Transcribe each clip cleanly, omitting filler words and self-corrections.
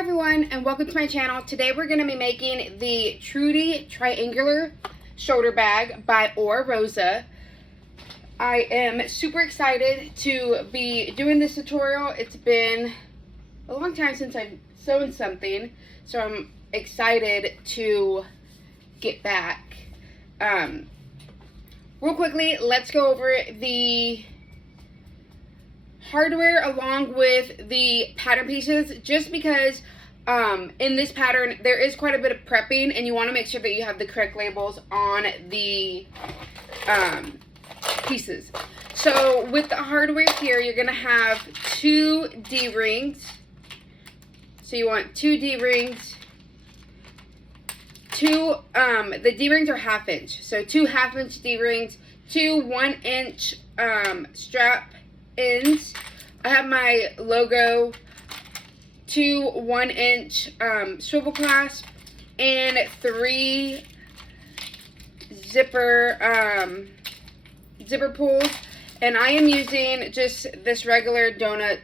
Hi everyone, and welcome to my channel. Today we're going to be making the Traudy Triangular Shoulder Bag by Rosa. I am super excited to be doing this tutorial. It's been a long time since I've sewn something, so I'm excited to get back. Real quickly, let's go over the hardware along with the pattern pieces, just because in this pattern there is quite a bit of prepping and you want to make sure that you have the correct labels on the pieces. So with the hardware here, you're going to have 2 D-rings. So you want 2 D-rings. The D-rings are 1/2 inch. So 2 1/2 inch D-rings, 2 1-inch strap ends. I have my logo, 2 1-inch swivel clasp, and 3 zipper pulls. And I am using just this regular donut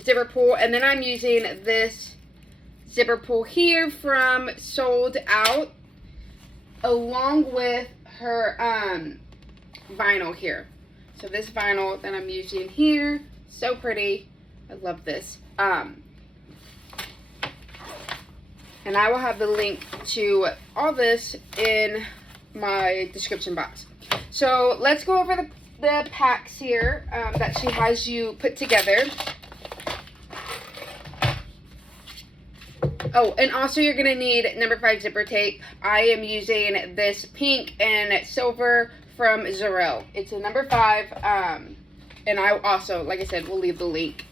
zipper pull, and then I'm using this zipper pull here from Sold Out, along with her vinyl here. So this vinyl that I'm using here, so pretty. I love this. And I will have the link to all this in my description box. So let's go over the packs here that she has you put together. Oh, and also you're going to need number 5 zipper tape. I am using this pink and silver from Zippered. It's a number 5, and I also, like I said, will leave the link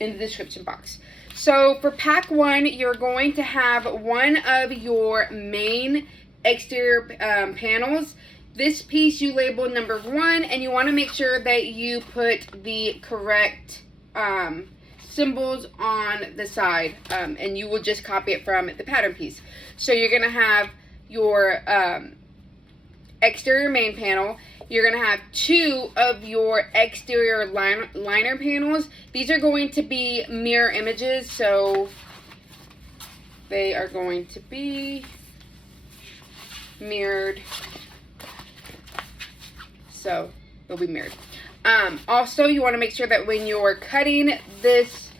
in the description box. So for pack 1, you're going to have one of your main exterior panels. This piece you label number 1, and you want to make sure that you put the correct symbols on the side, and you will just copy it from the pattern piece. So you're going to have your exterior main panel. You're going to have 2 of your exterior liner panels. These are going to be mirror images, so they are going to be mirrored. So they'll be mirrored. Also, you want to make sure that when you're cutting this,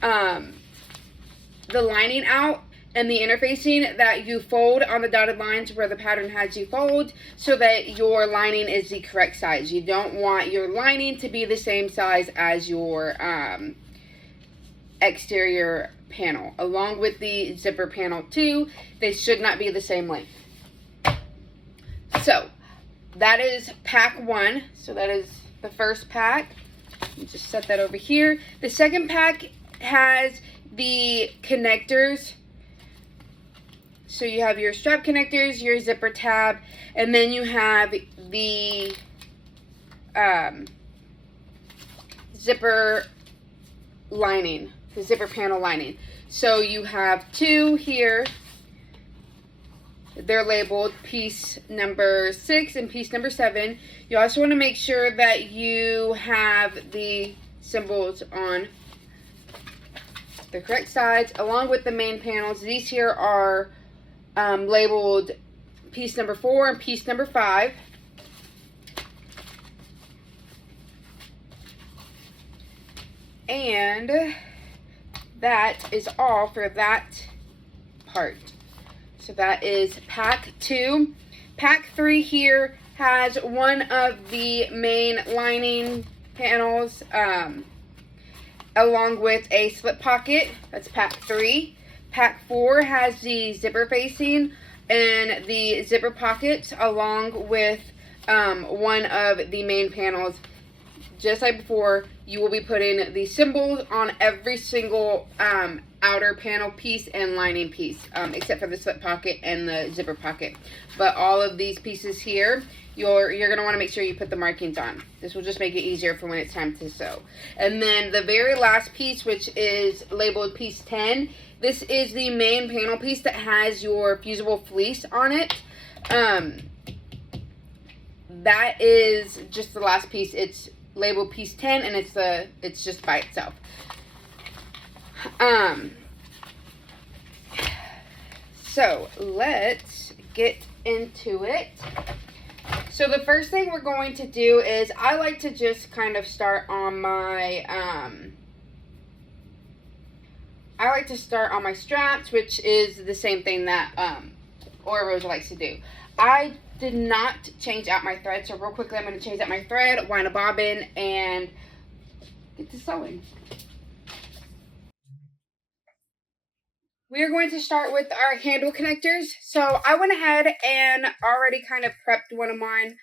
the lining out and the interfacing, that you fold on the dotted lines where the pattern has you fold, so that your lining is the correct size. You don't want your lining to be the same size as your exterior panel. Along with the zipper panel too, they should not be the same length. So that is pack 1. So that is the first pack. Let me just set that over here. The second pack has the connectors. So you have your strap connectors, your zipper tab, and then you have the zipper lining, the zipper panel lining. So you have 2 here. They're labeled piece number 6 and piece number 7. You also want to make sure that you have the symbols on the correct sides, along with the main panels. These here are labeled piece number 4 and piece number 5. And that is all for that part. So that is pack 2. Pack 3 here has one of the main lining panels, along with a slip pocket. That's pack 3. Pack 4 has the zipper facing and the zipper pockets, along with one of the main panels. Just like before, you will be putting the symbols on every single outer panel piece and lining piece, except for the slip pocket and the zipper pocket. But all of these pieces here, you're going to want to make sure you put the markings on. This will just make it easier for when it's time to sew. And then the very last piece, which is labeled piece 10, this is the main panel piece that has your fusible fleece on it. That is just the last piece. It's labeled piece 10, and it's just by itself. So let's get into it. So the first thing we're going to do is I like to just kind of start on my straps, which is the same thing that Aura Rose likes to do. I did not change out my thread, so real quickly I'm going to change out my thread, wind a bobbin, and get to sewing. We are going to start with our handle connectors. So I went ahead and already kind of prepped one of mine.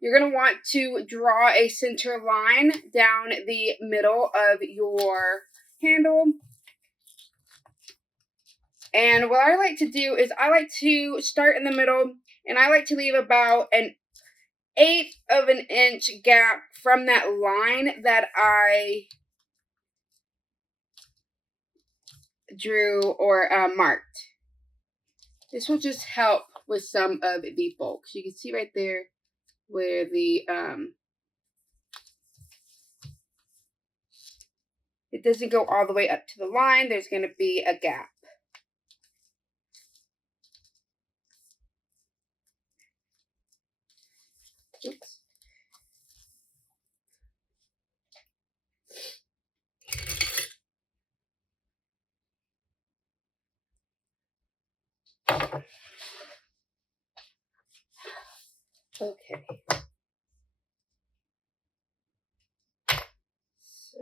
You're going to want to draw a center line down the middle of your handle. And what I like to do is I like to start in the middle, and I like to leave about an 1/8 of an inch gap from that line that I drew or marked. This will just help with some of the bulk. So you can see right there where the it doesn't go all the way up to the line. There's going to be a gap. Oops. Okay. So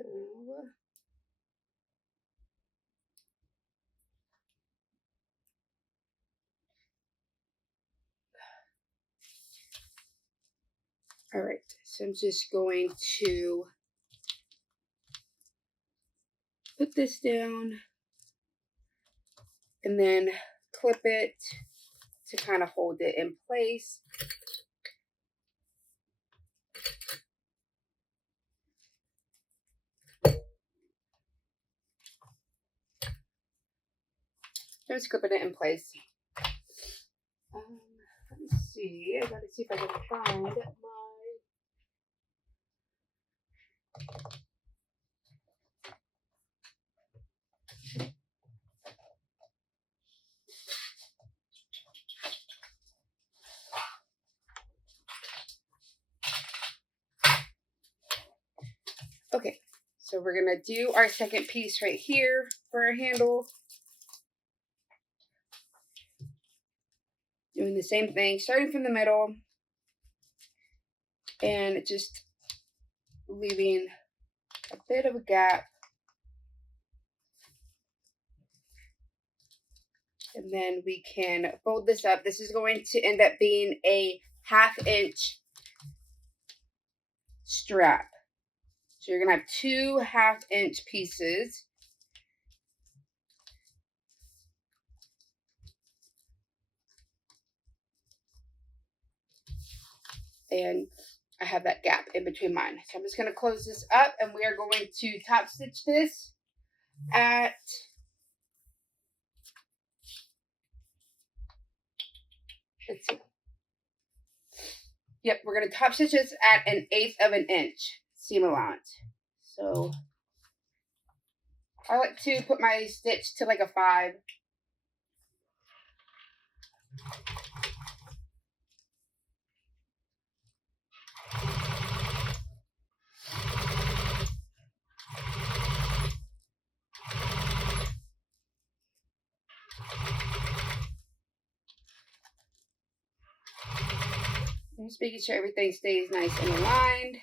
all right. So I'm just going to put this down and then clip it to kind of hold it in place. Just clipping it in place. Let's see. I gotta see if I can find my. Okay, so we're gonna do our second piece right here for our handle. Doing the same thing, starting from the middle and just leaving a bit of a gap. And then we can fold this up. This is going to end up being a 1/2 inch strap. So you're gonna have 2 1/2 inch pieces. And I have that gap in between mine. So I'm just gonna close this up and we are going to top stitch this at let's see. Yep, we're gonna top stitch this at an 1/8 of an inch seam allowance. So I like to put my stitch to like a 5. I'm just making sure everything stays nice and aligned.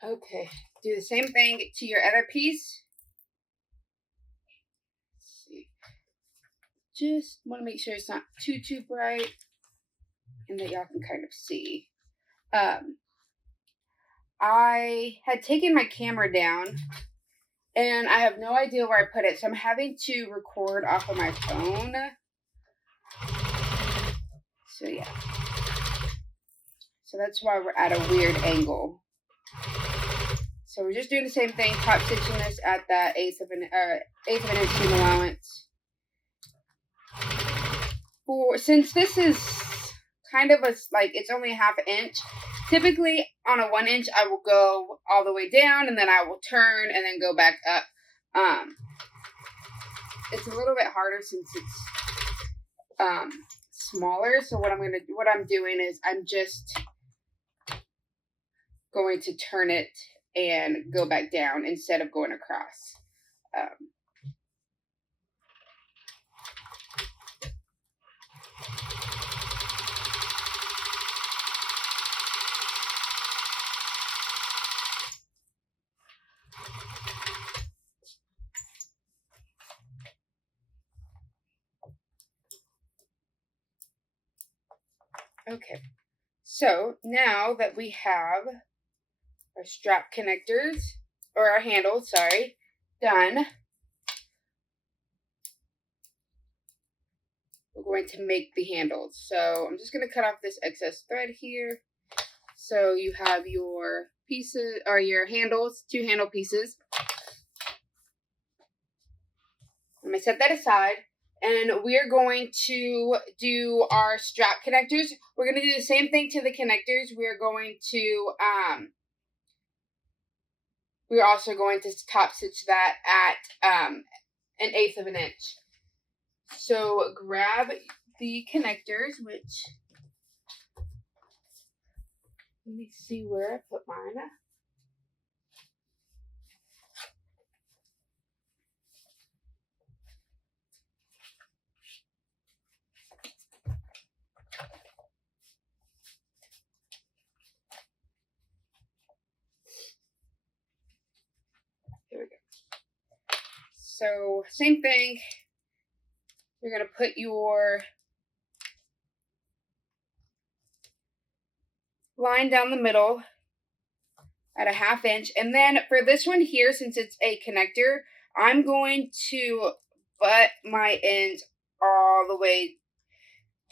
Okay, do the same thing to your other piece. Let's see. just want to make sure it's not too bright and that y'all can kind of see. I had taken my camera down and I have no idea where I put it, so I'm having to record off of my phone. So yeah. So that's why we're at a weird angle. So we're just doing the same thing, top stitching this at that eighth of an inch seam allowance. Since this is kind of it's only a ½ inch, typically on a 1 inch I will go all the way down and then I will turn and then go back up. It's a little bit harder since it's smaller. So what I'm doing is I'm just going to turn it and go back down instead of going across. Okay, so now that we have our strap connectors, or our handles, sorry, done, we're going to make the handles. So I'm just going to cut off this excess thread here. So you have your pieces, or your handles, 2 handle pieces. I'm going to set that aside. And we're going to do our strap connectors. We're going to do the same thing to the connectors. We're also going to top stitch that at an 1/8 of an inch. So grab the connectors, which, let me see where I put mine. Here we go. So same thing. You're going to put your line down the middle at a 1/2 inch. And then for this one here, since it's a connector, I'm going to butt my ends all the way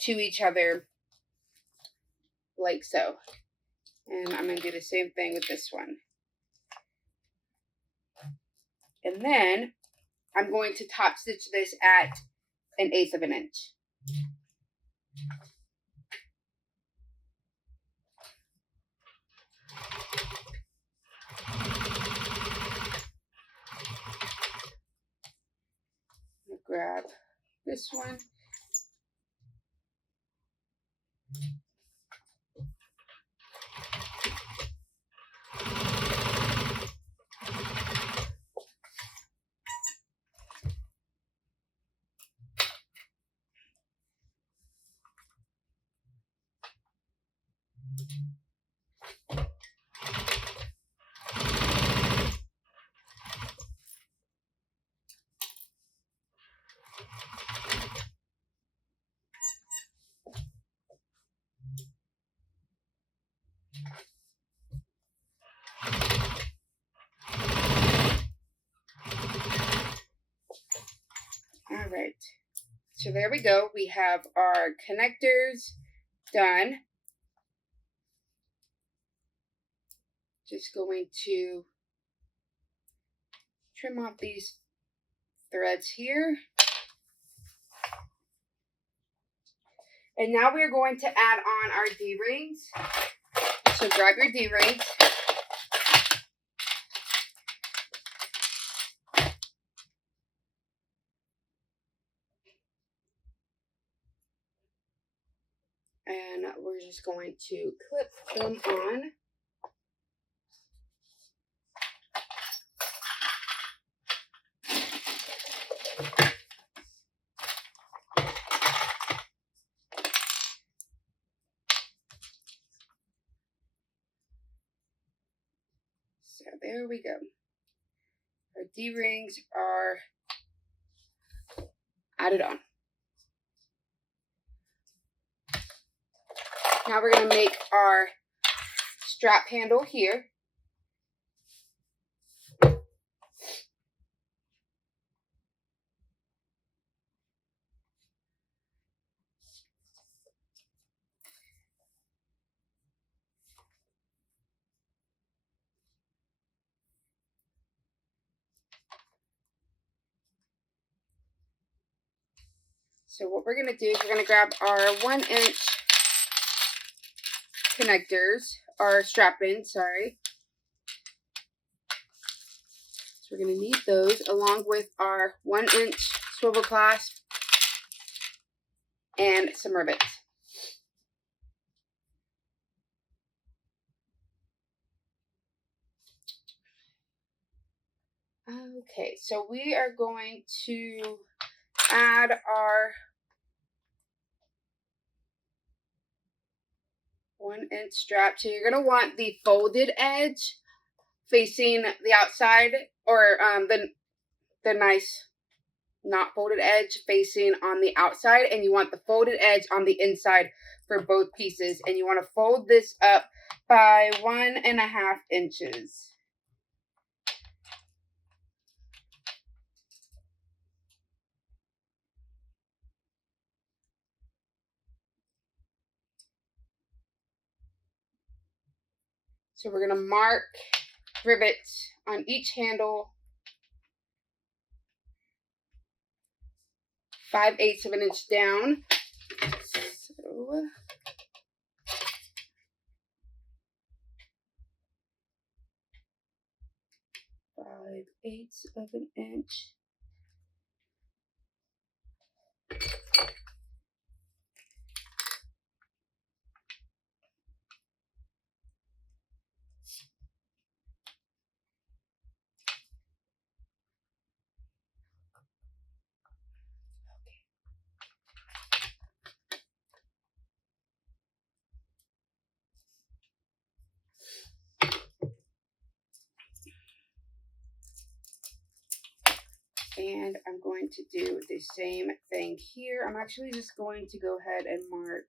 to each other like so. And I'm going to do the same thing with this one. And then I'm going to top stitch this at an 1/8 of an inch. Grab this one. All right, so there we go. We have our connectors done. Just going to trim off these threads here. And now we're going to add on our D-rings. So grab your D-rings. And we're just going to clip them on. So there we go. Our D-rings are added on. Now we're going to make our strap handle here. So what we're going to do is we're going to grab our 1-inch connectors, or strap-ins, sorry. So we're going to need those along with our 1-inch swivel clasp and some rivets. Okay, so we are going to add our 1-inch strap. So you're going to want the folded edge facing the outside, or the nice not folded edge facing on the outside, and you want the folded edge on the inside for both pieces, and you want to fold this up by 1.5 inches. So we're going to mark rivets on each handle 5/8 of an inch down. So 5/8 of an inch. And I'm going to do the same thing here. I'm actually just going to go ahead and mark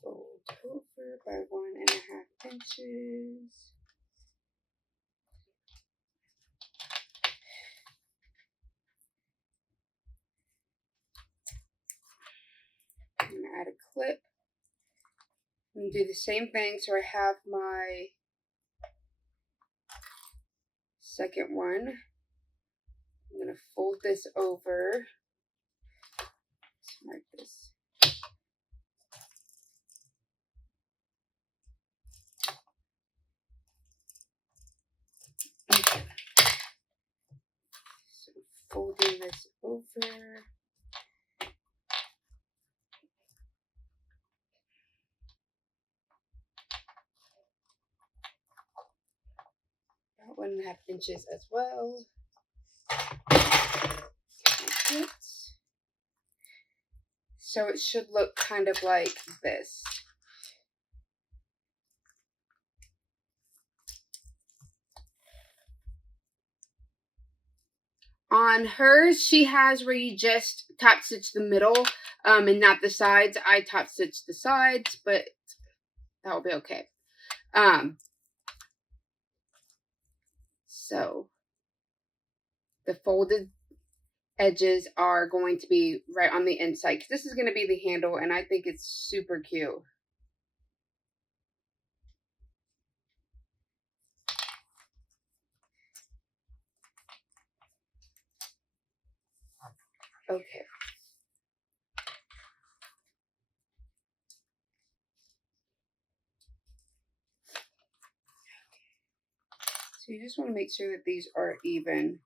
fold over by 1.5 inches. I'm going to add a clip and do the same thing. So I have my second one. I'm going to fold this over. Let's mark this. Okay. So folding this over. About 1.5 inches as well. So it should look kind of like this. On hers, she has where you just top stitch the middle and not the sides. I top stitch the sides, but that will be okay. So the folded edges are going to be right on the inside, because this is going to be the handle, and I think it's super cute. Okay. So you just want to make sure that these are even.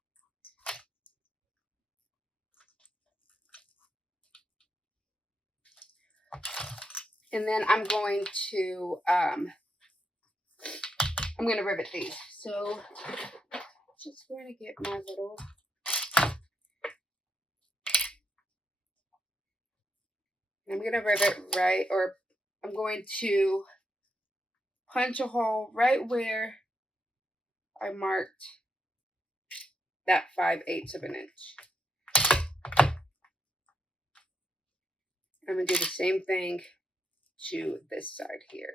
And then I'm going to rivet these. So just going to get my little I'm going to rivet right, or I'm going to punch a hole right where I marked that 5/8 of an inch. I'm going to do the same thing to this side here.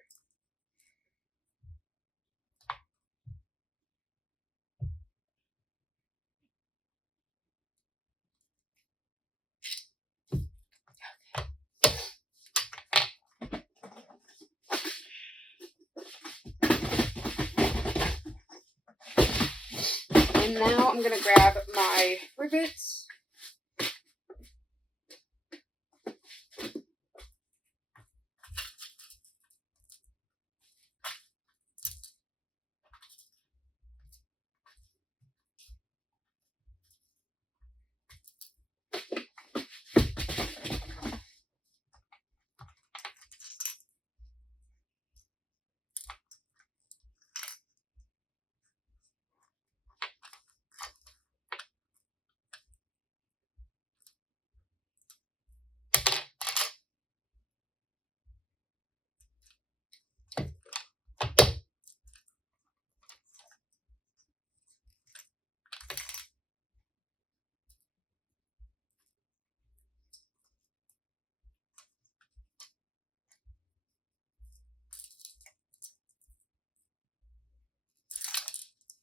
And now I'm going to grab my rivets.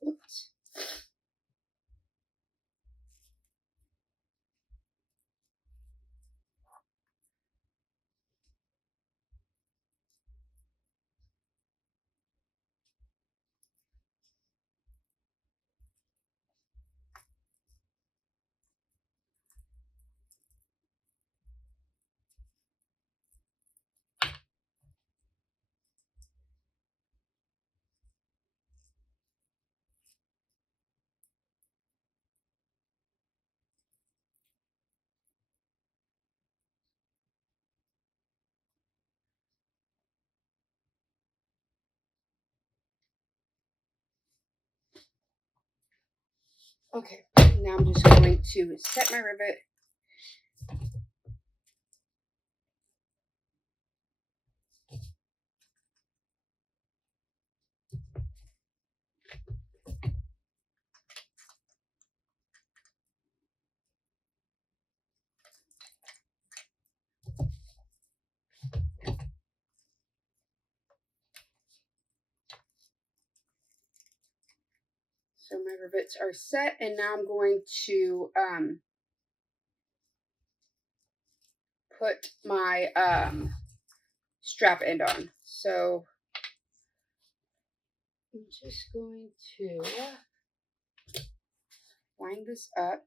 Oops. Okay, now I'm just going to set my rivet. So my rivets are set, and now I'm going to put my strap end on. So I'm just going to line this up.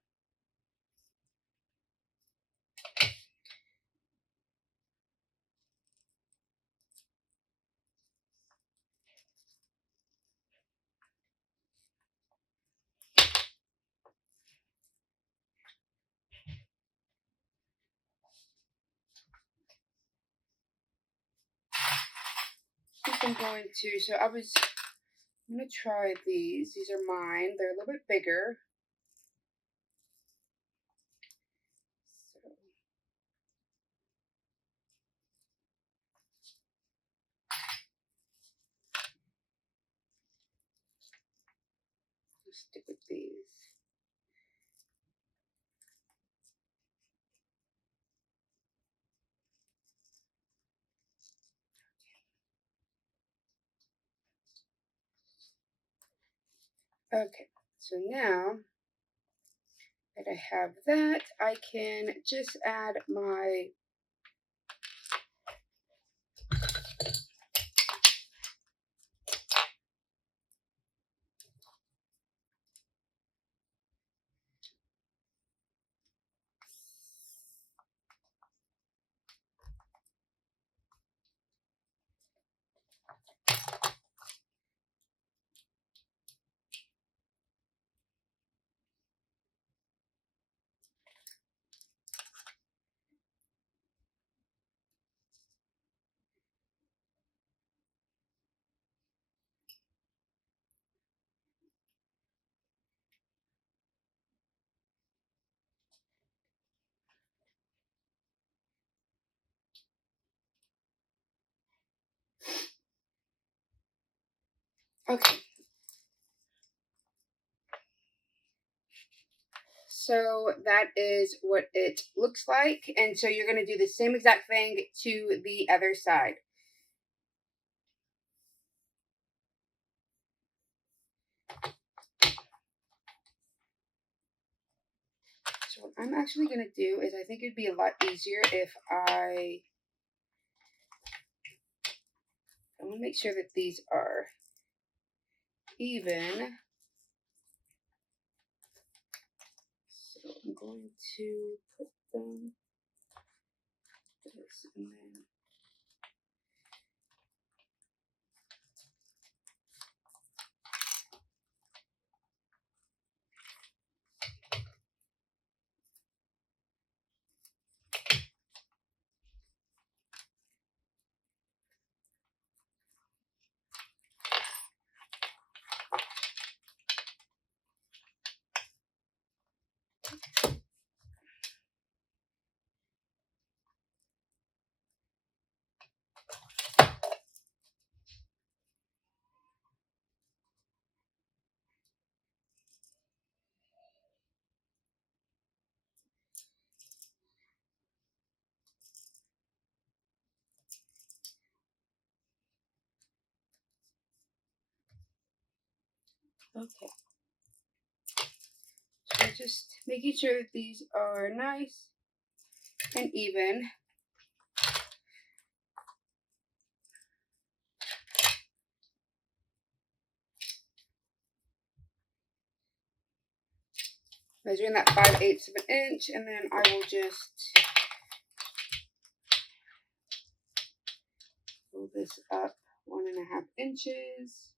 I'm going to, I'm going to try these. These are mine. They're a little bit bigger. So I'll stick with these. Okay, so now that I have that, I can just add my Okay. So that is what it looks like. And so you're going to do the same exact thing to the other side. So what I'm actually going to do is I think it'd be a lot easier if I want to make sure that these are even. So I'm going to put them this and then. Okay. So just making sure that these are nice and even. Measuring that 5/8 of an inch, and then I will just pull this up 1.5 inches.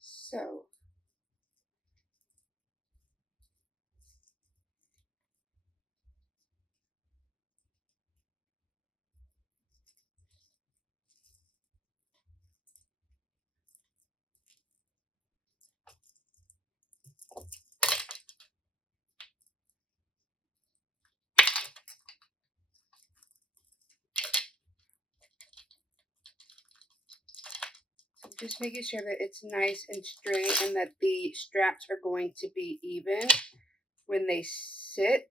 So just making sure that it's nice and straight and that the straps are going to be even when they sit.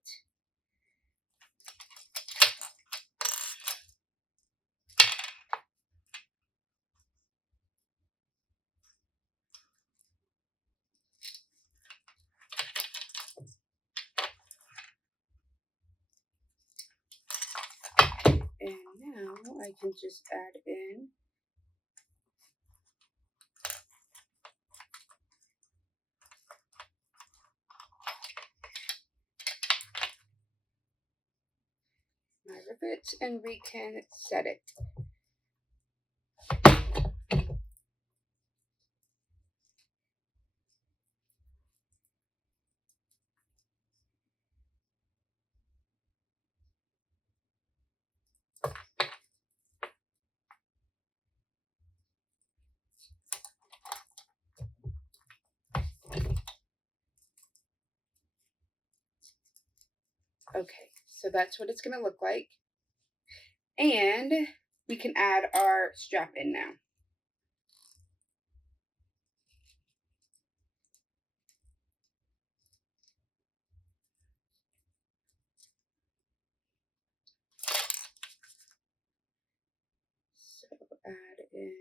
And now I can just add in my rivets and we can set it. Okay, so that's what it's going to look like. And we can add our strap in now. So add in.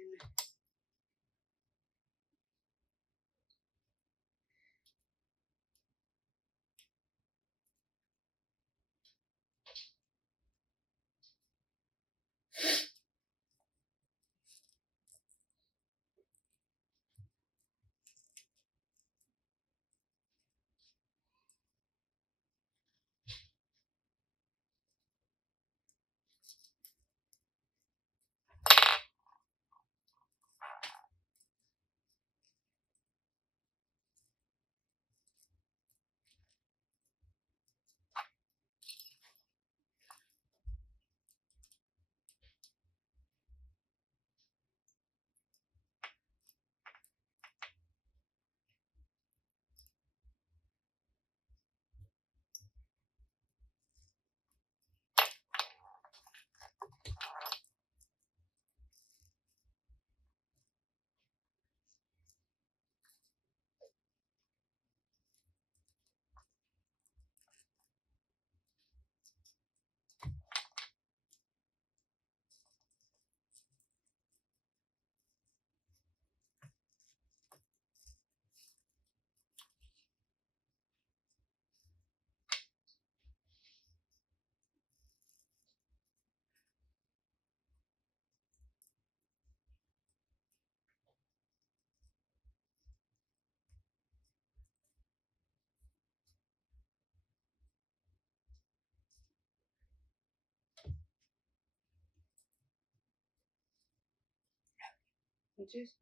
I'm just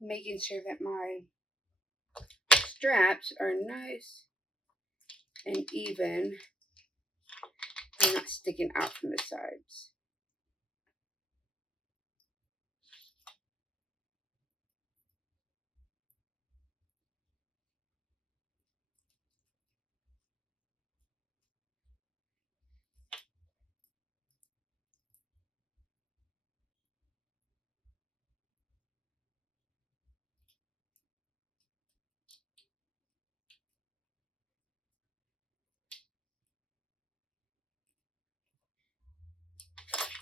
making sure that my straps are nice and even and not sticking out from the sides.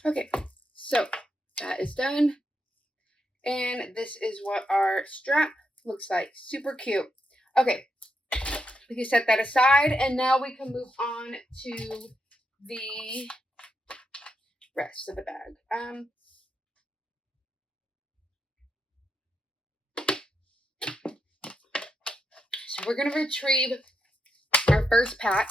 Okay, so that is done. And this is what our strap looks like. Super cute. Okay, we can set that aside, and now we can move on to the rest of the bag. So we're gonna retrieve our first pack.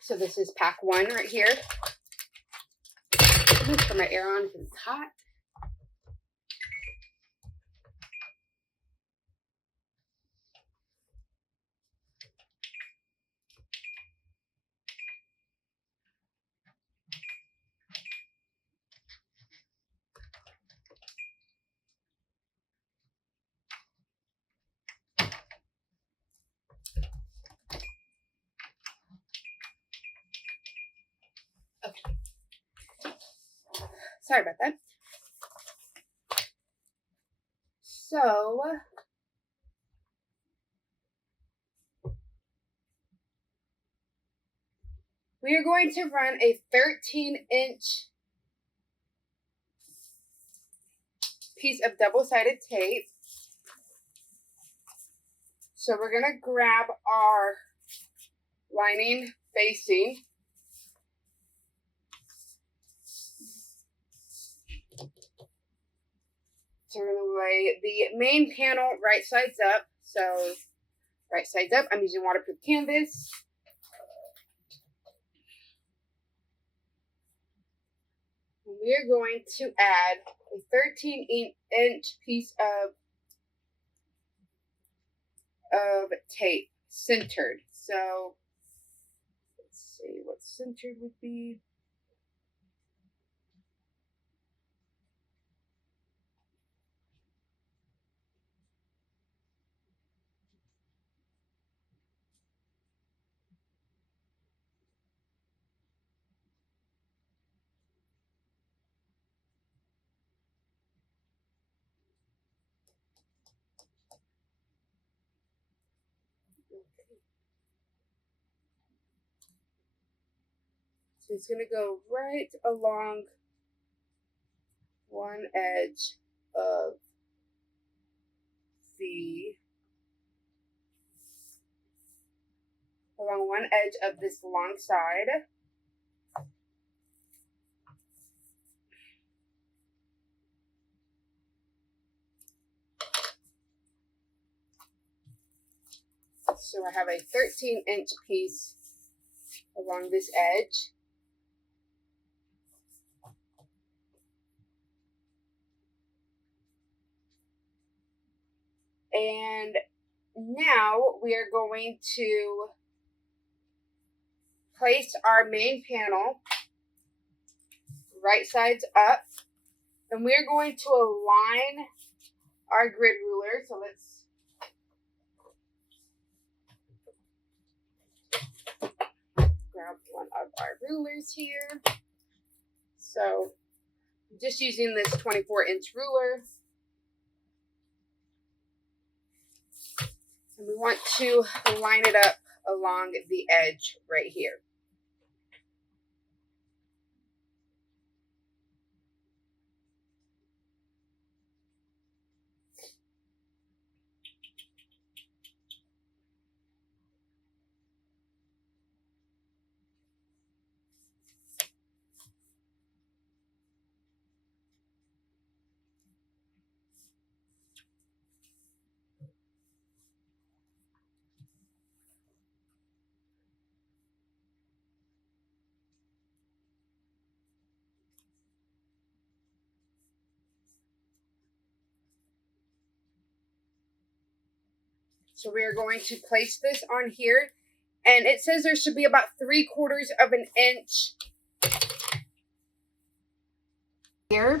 So this is pack 1 right here. I'm gonna put my air on because it's hot. Okay. Sorry about that. So we are going to run a 13-inch piece of double-sided tape. So we're going to grab our lining facing. So we're going to lay the main panel right sides up. So right sides up, I'm using waterproof canvas. We are going to add a 13-inch piece of tape centered. So let's see what centered would be. So it's going to go right along one edge of along one edge of this long side. So I have a 13-inch piece along this edge. And now we are going to place our main panel right sides up, and we're going to align our grid ruler. So let's grab one of our rulers here. So I'm just using this 24-inch ruler. And we want to line it up along the edge right here. So we are going to place this on here, and it says there should be about 3/4 of an inch here,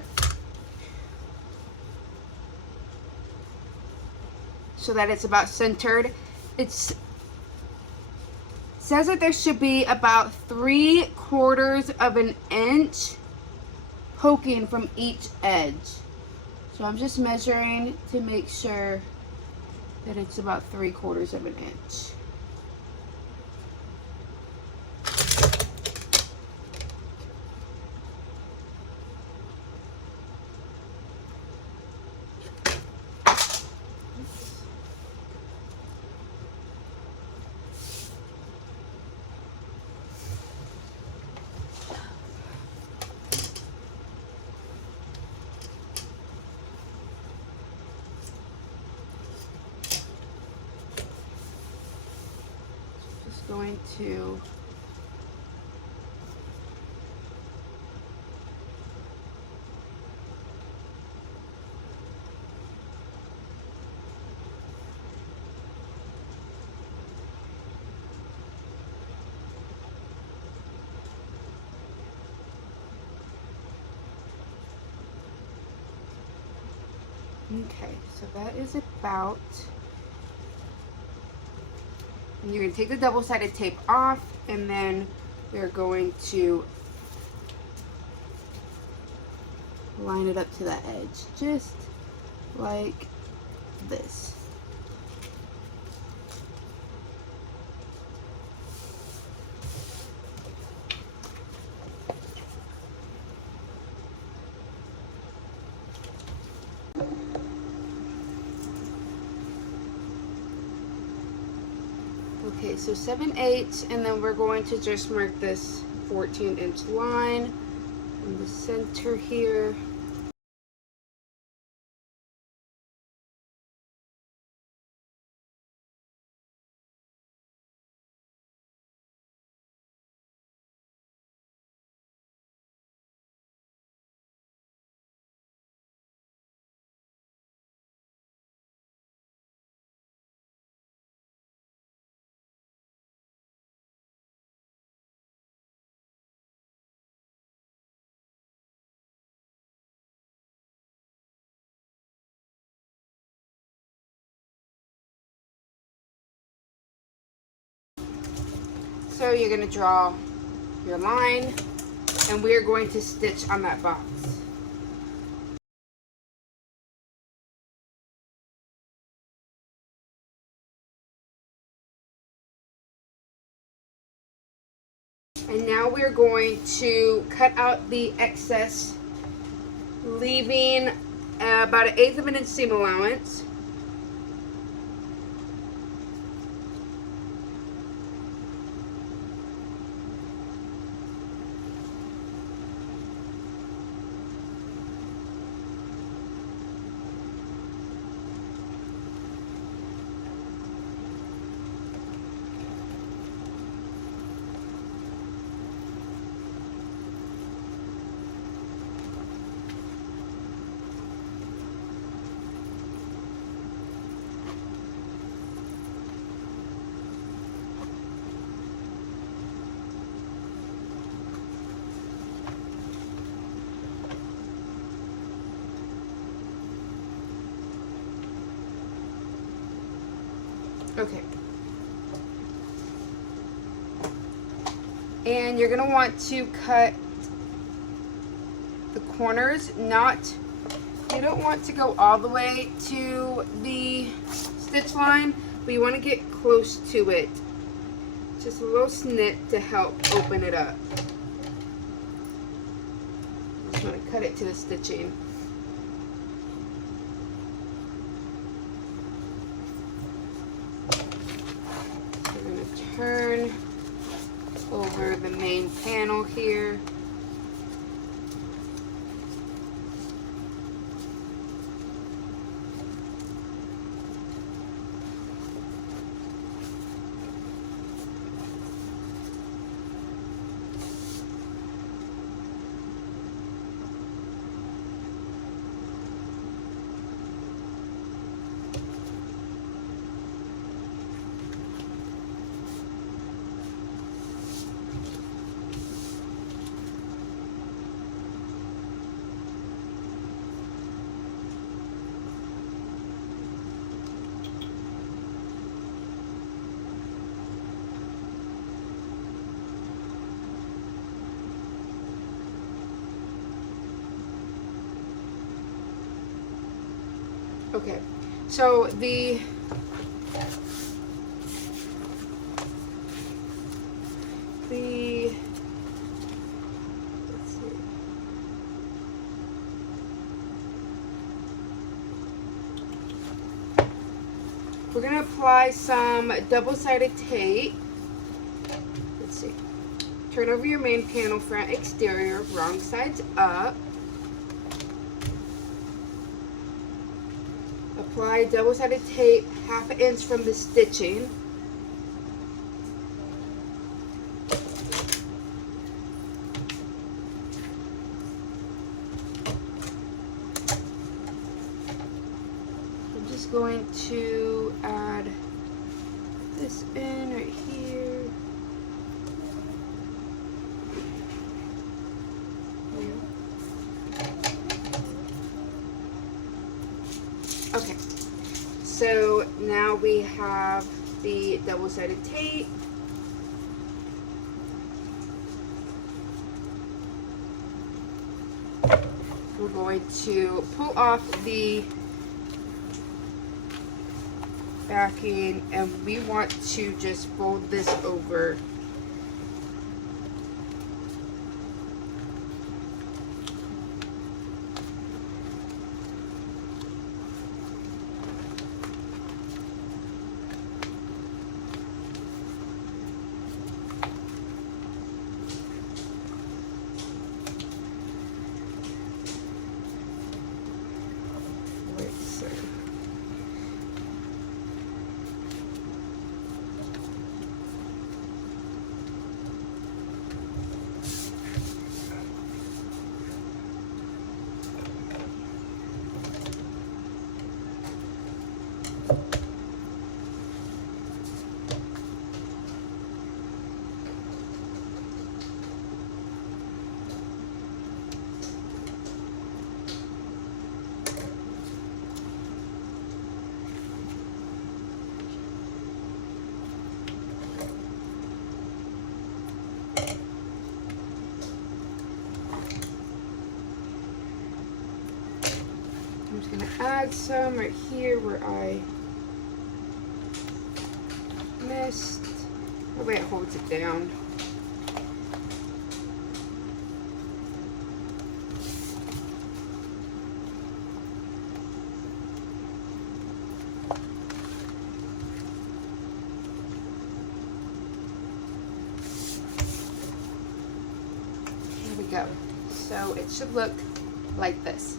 so that it's about centered. It says that there should be about 3/4 of an inch poking from each edge. So I'm just measuring to make sure that it's about 3/4 of an inch. Going to okay, so that is about. And you're going to take the double-sided tape off, and then we're going to line it up to that edge, just like this. Okay, so 7/8, and then we're going to just mark this 14-inch line in the center here. So you're going to draw your line, and we're going to stitch on that box. And now we're going to cut out the excess, leaving about 1/8 of an inch seam allowance. Okay. And you're going to want to cut the corners, you don't want to go all the way to the stitch line, but you want to get close to it. Just a little snip to help open it up. Just want to cut it to the stitching. We're going to turn over the main panel here. Okay, so the let's see. We're gonna apply some double-sided tape. Let's see. Turn over your main panel, front exterior, wrong sides up. Apply double-sided tape 1/2 inch from the stitching. I'm just going to add this in right here. Okay, so now we have the double-sided tape. We're going to pull off the backing, and we want to just fold this over. I'm just going to add some right here where I missed. That way it holds it down. So it should look like this.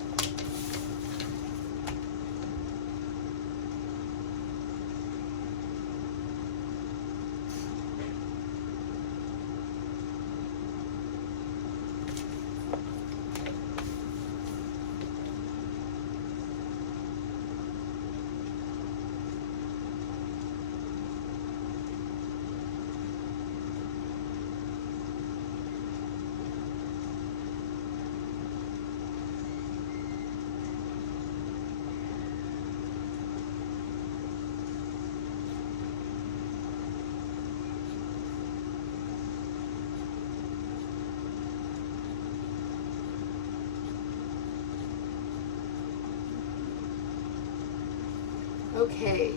Okay.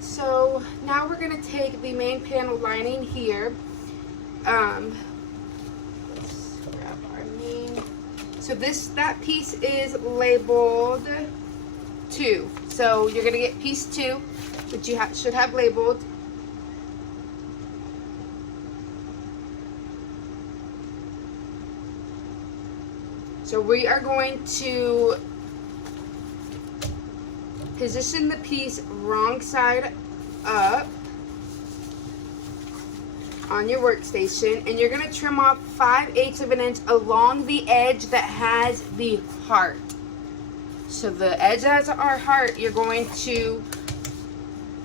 So now we're going to take the main panel lining here. Let's grab our main. So that piece is labeled 2. So you're going to get piece 2, which you should have labeled. So we are going to position the piece wrong side up on your workstation, and you're going to trim off 5/8 of an inch along the edge that has the heart. So the edge that has our heart, you're going to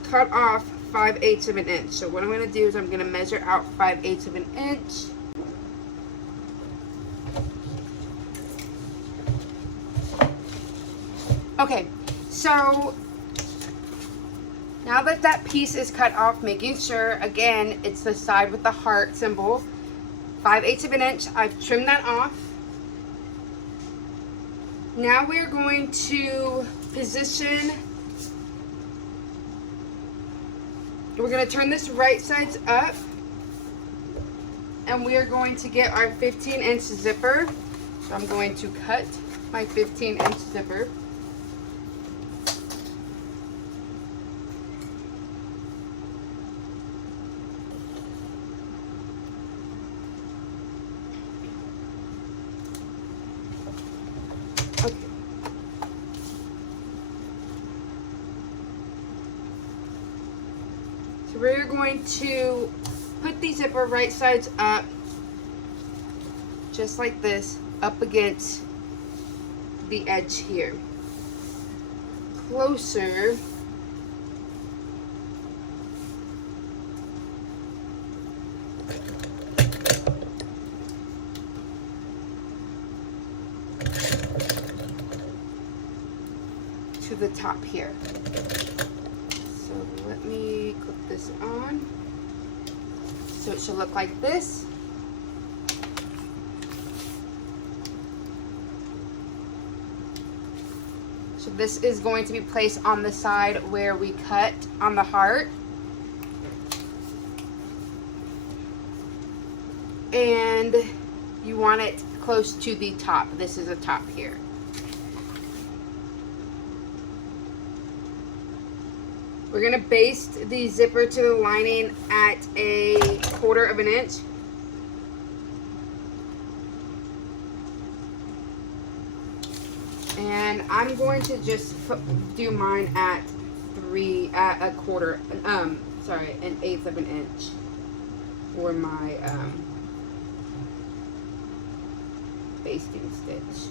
cut off 5/8 of an inch. So what I'm going to do is I'm going to measure out 5/8 of an inch. Okay, so now that that piece is cut off, making sure, again, it's the side with the heart symbol, 5/8 of an inch, I've trimmed that off. Now we're going to position, we're going to turn this right sides up, and we are going to get our 15-inch zipper. So I'm going to cut my 15-inch zipper. So we're going to put the zipper right sides up, just like this, up against the edge here. Closer. To the top here. So let me clip this on. So it should look like this. So this is going to be placed on the side where we cut on the heart. And you want it close to the top. This is a top here. We're going to baste the zipper to the lining at 1/4 of an inch. And I'm going to just do mine at an 1/8 of an inch for my basting stitch.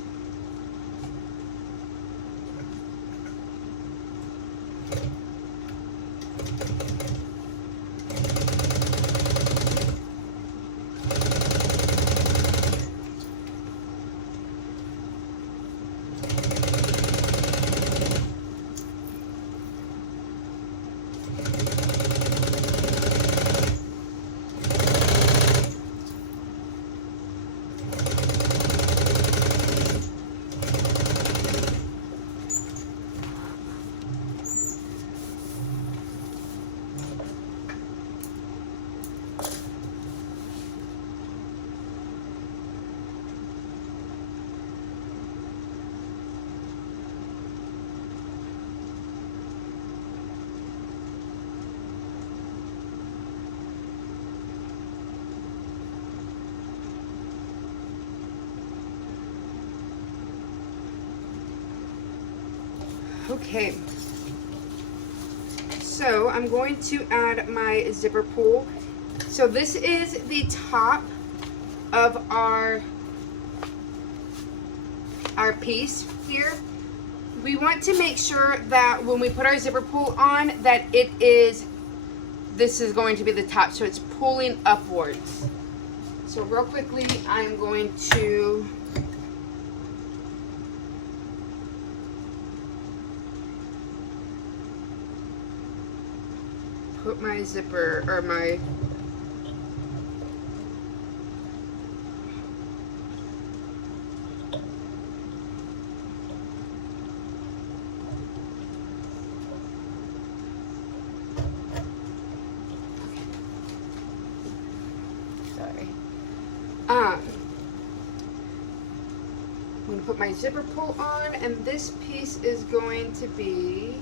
Okay. So I'm going to add my zipper pull. So this is the top of our piece here. We want to make sure that when we put our zipper pull on that this is going to be the top, so it's pulling upwards. So real quickly, I'm going to put my zipper, or my I'm going to put my zipper pull on, and this piece is going to be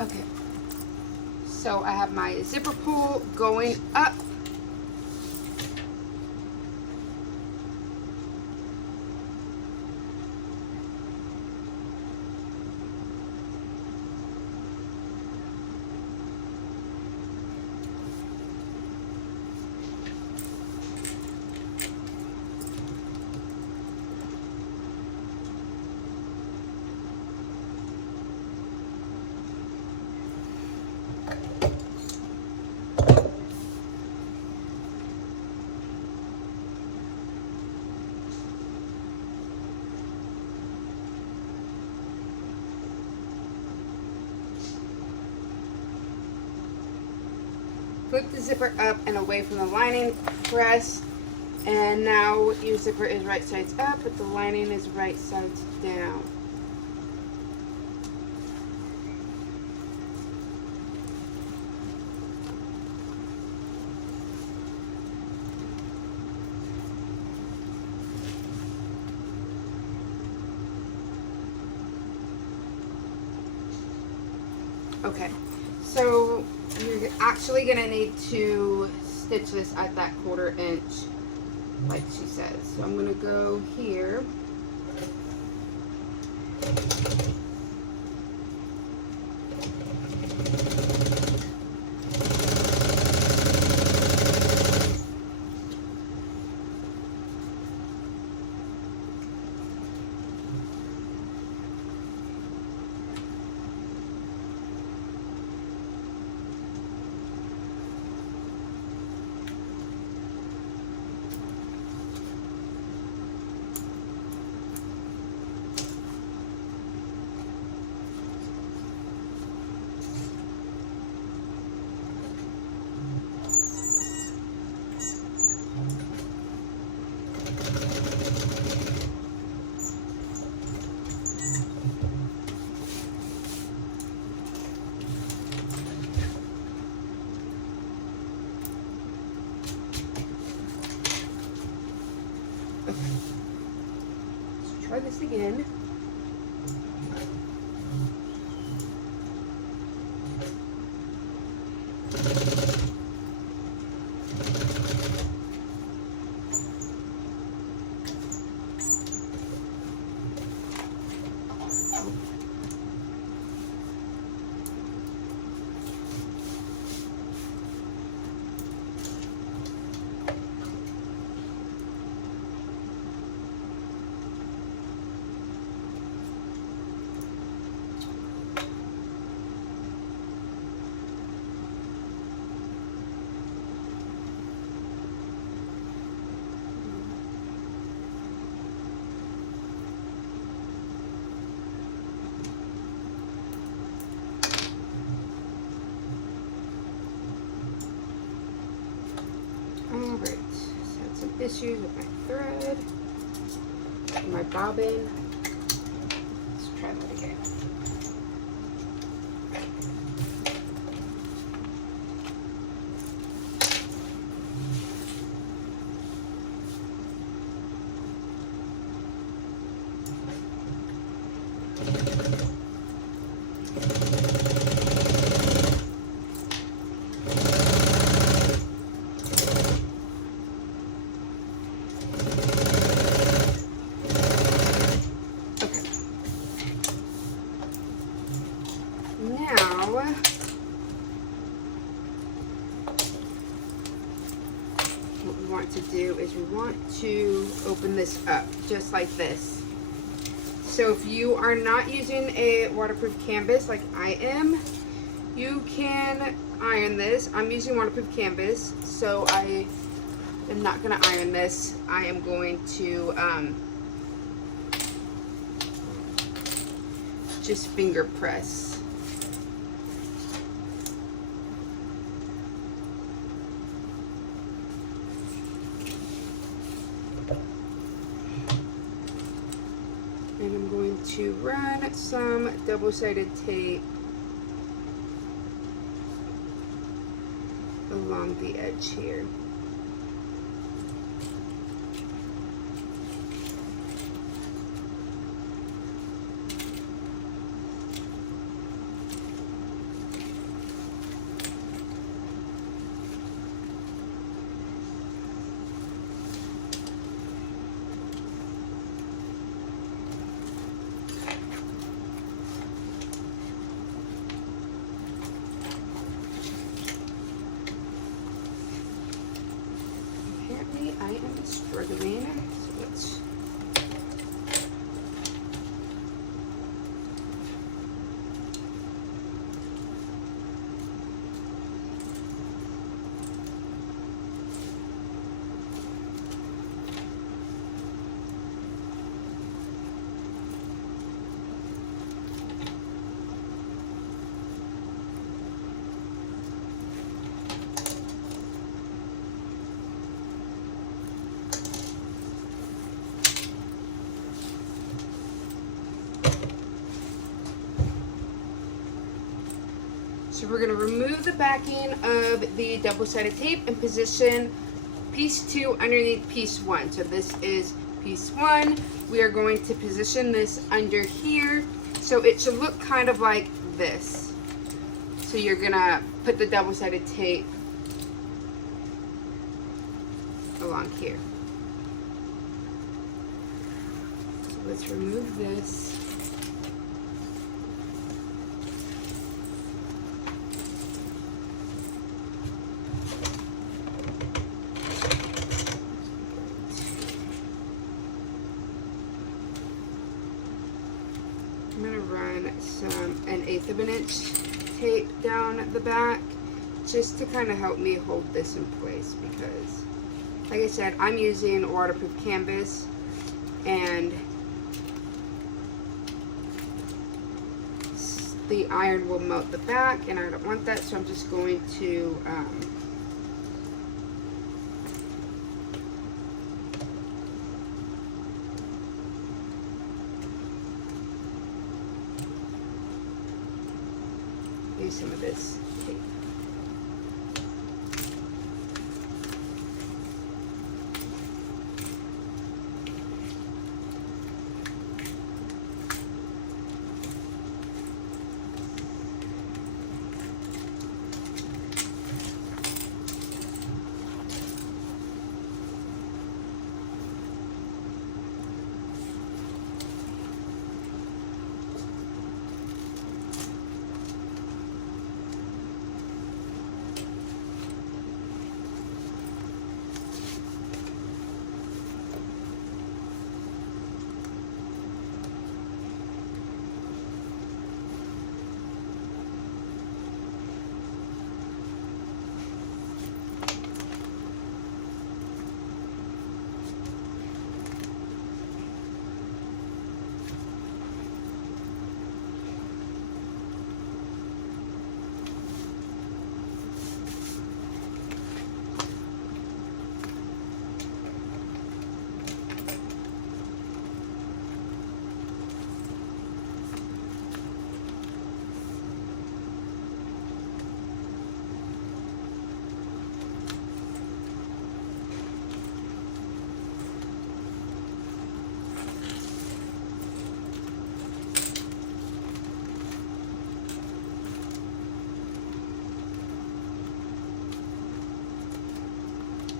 okay. So I have my zipper pull going up. Flip the zipper up and away from the lining, press, and now your zipper is right sides up, but the lining is right sides down. Okay, so you're actually going to need to stitch this at that 1/4 inch like she says. So I'm going to go here. Try this again. issues with my thread and my bobbin. Let's try that again. To do is we want to open this up just like this. So if you are not using a waterproof canvas like I am, you can iron this. I'm using waterproof canvas, so I am not going to iron this. I am going to just finger press. And I'm going to run some double-sided tape along the edge here. I am struggling, so let's So we're going to remove the backing of the double-sided tape and position piece 2 underneath piece 1. So this is piece 1. We are going to position this under here. So it should look kind of like this. So you're going to put the double-sided tape along here. So let's remove this. I'm going to run an 1/8 of an inch tape down the back just to kind of help me hold this in place, because like I said, I'm using waterproof canvas and the iron will melt the back and I don't want that, so I'm just going to use some of this tape.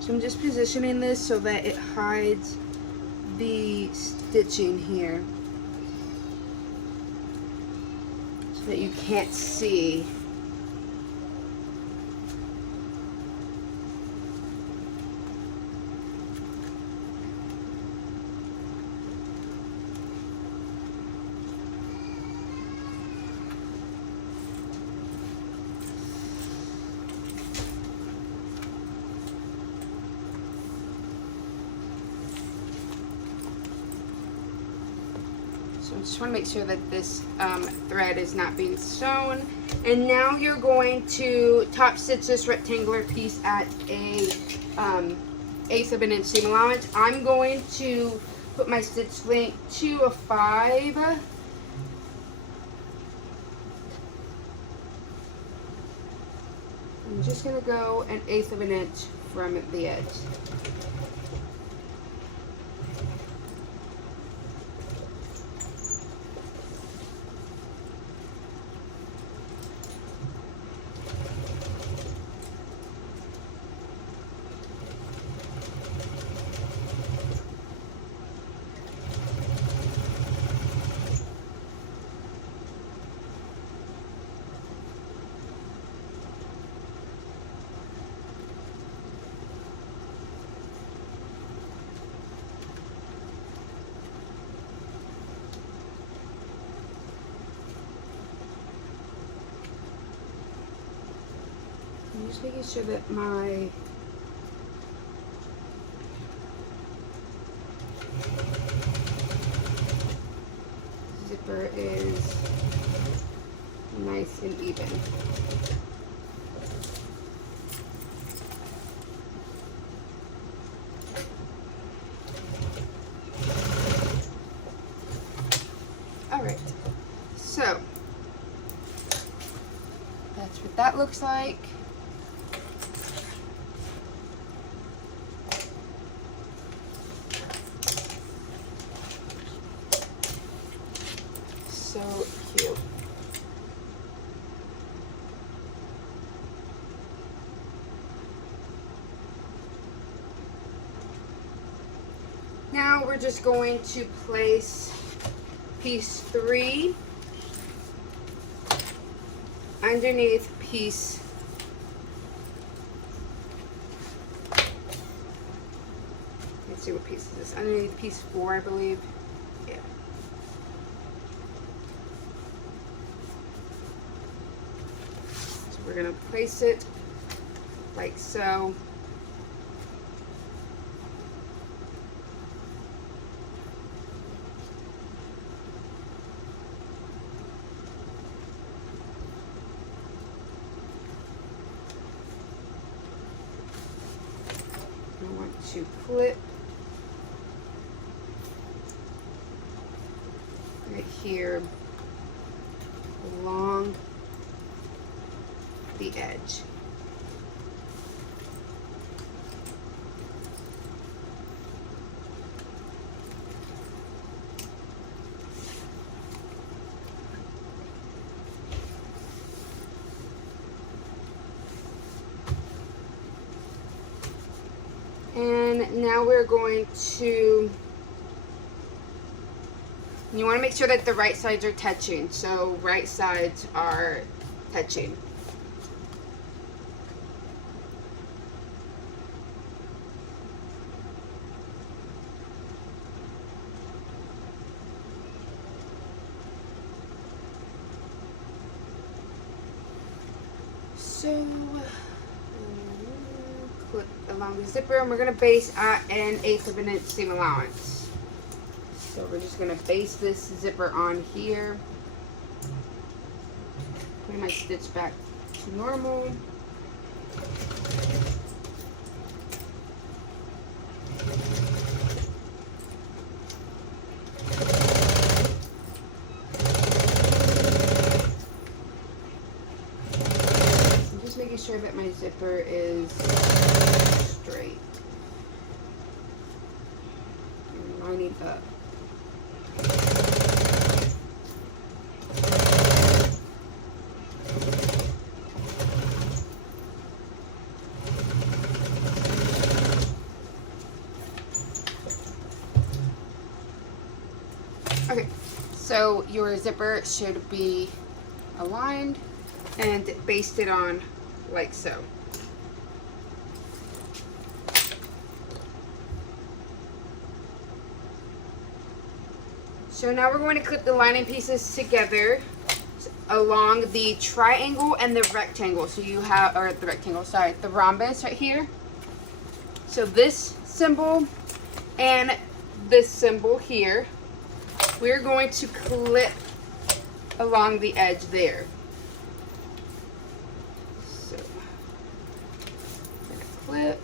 So I'm just positioning this so that it hides the stitching here, so that you can't see. So I just want to make sure that this thread is not being sewn. And now you're going to top stitch this rectangular piece at a 1/8 of an inch seam allowance. I'm going to put my stitch length to a 5. I'm just going to go 1/8 of an inch from the edge. I'm just making sure that my zipper is nice and even. All right, so that's what that looks like. So cute. Now we're just going to place piece 3 underneath piece let's see what piece is this, underneath piece 4, I believe. Yeah. So we're going to place it like so. I want to clip right here along the edge. And now we're going to, you want to make sure that the right sides are touching. So right sides are touching. So clip along the zipper, and we're going to base at 1/8 of an inch seam allowance. So we're just going to base this zipper on here. Put my stitch back to normal. I'm just making sure that my zipper is straight. And lining up. So your zipper should be aligned and basted on like so. So now we're going to clip the lining pieces together along the triangle and the rectangle. So you have, or the rectangle, sorry, the rhombus right here. So this symbol and this symbol here, we're going to clip along the edge there. So I'm going to clip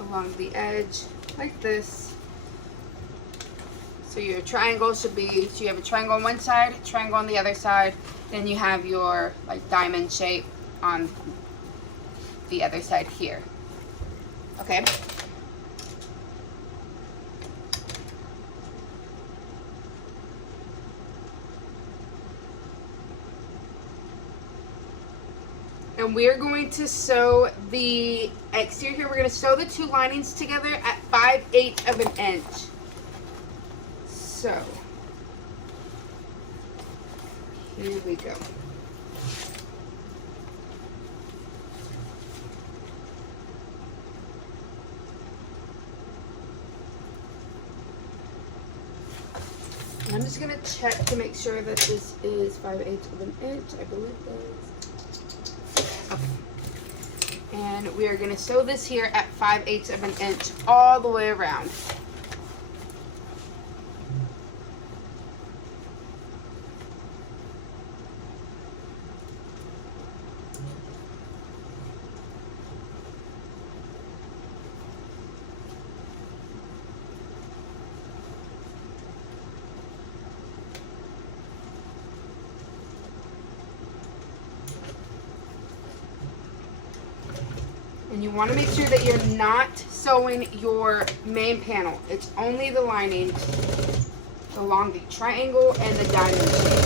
along the edge like this. So your triangle should be, so you have a triangle on one side, triangle on the other side, then you have your like diamond shape on the other side here. Okay? And we're going to sew the exterior. We're going to sew the two linings together at 5/8 of an inch. So, here we go. And I'm just going to check to make sure that this is 5/8 of an inch. I believe it is. Okay. And we are going to sew this here at 5/8 of an inch all the way around. And you want to make sure that you're not sewing your main panel. It's only the lining along the triangle and the diamond shape.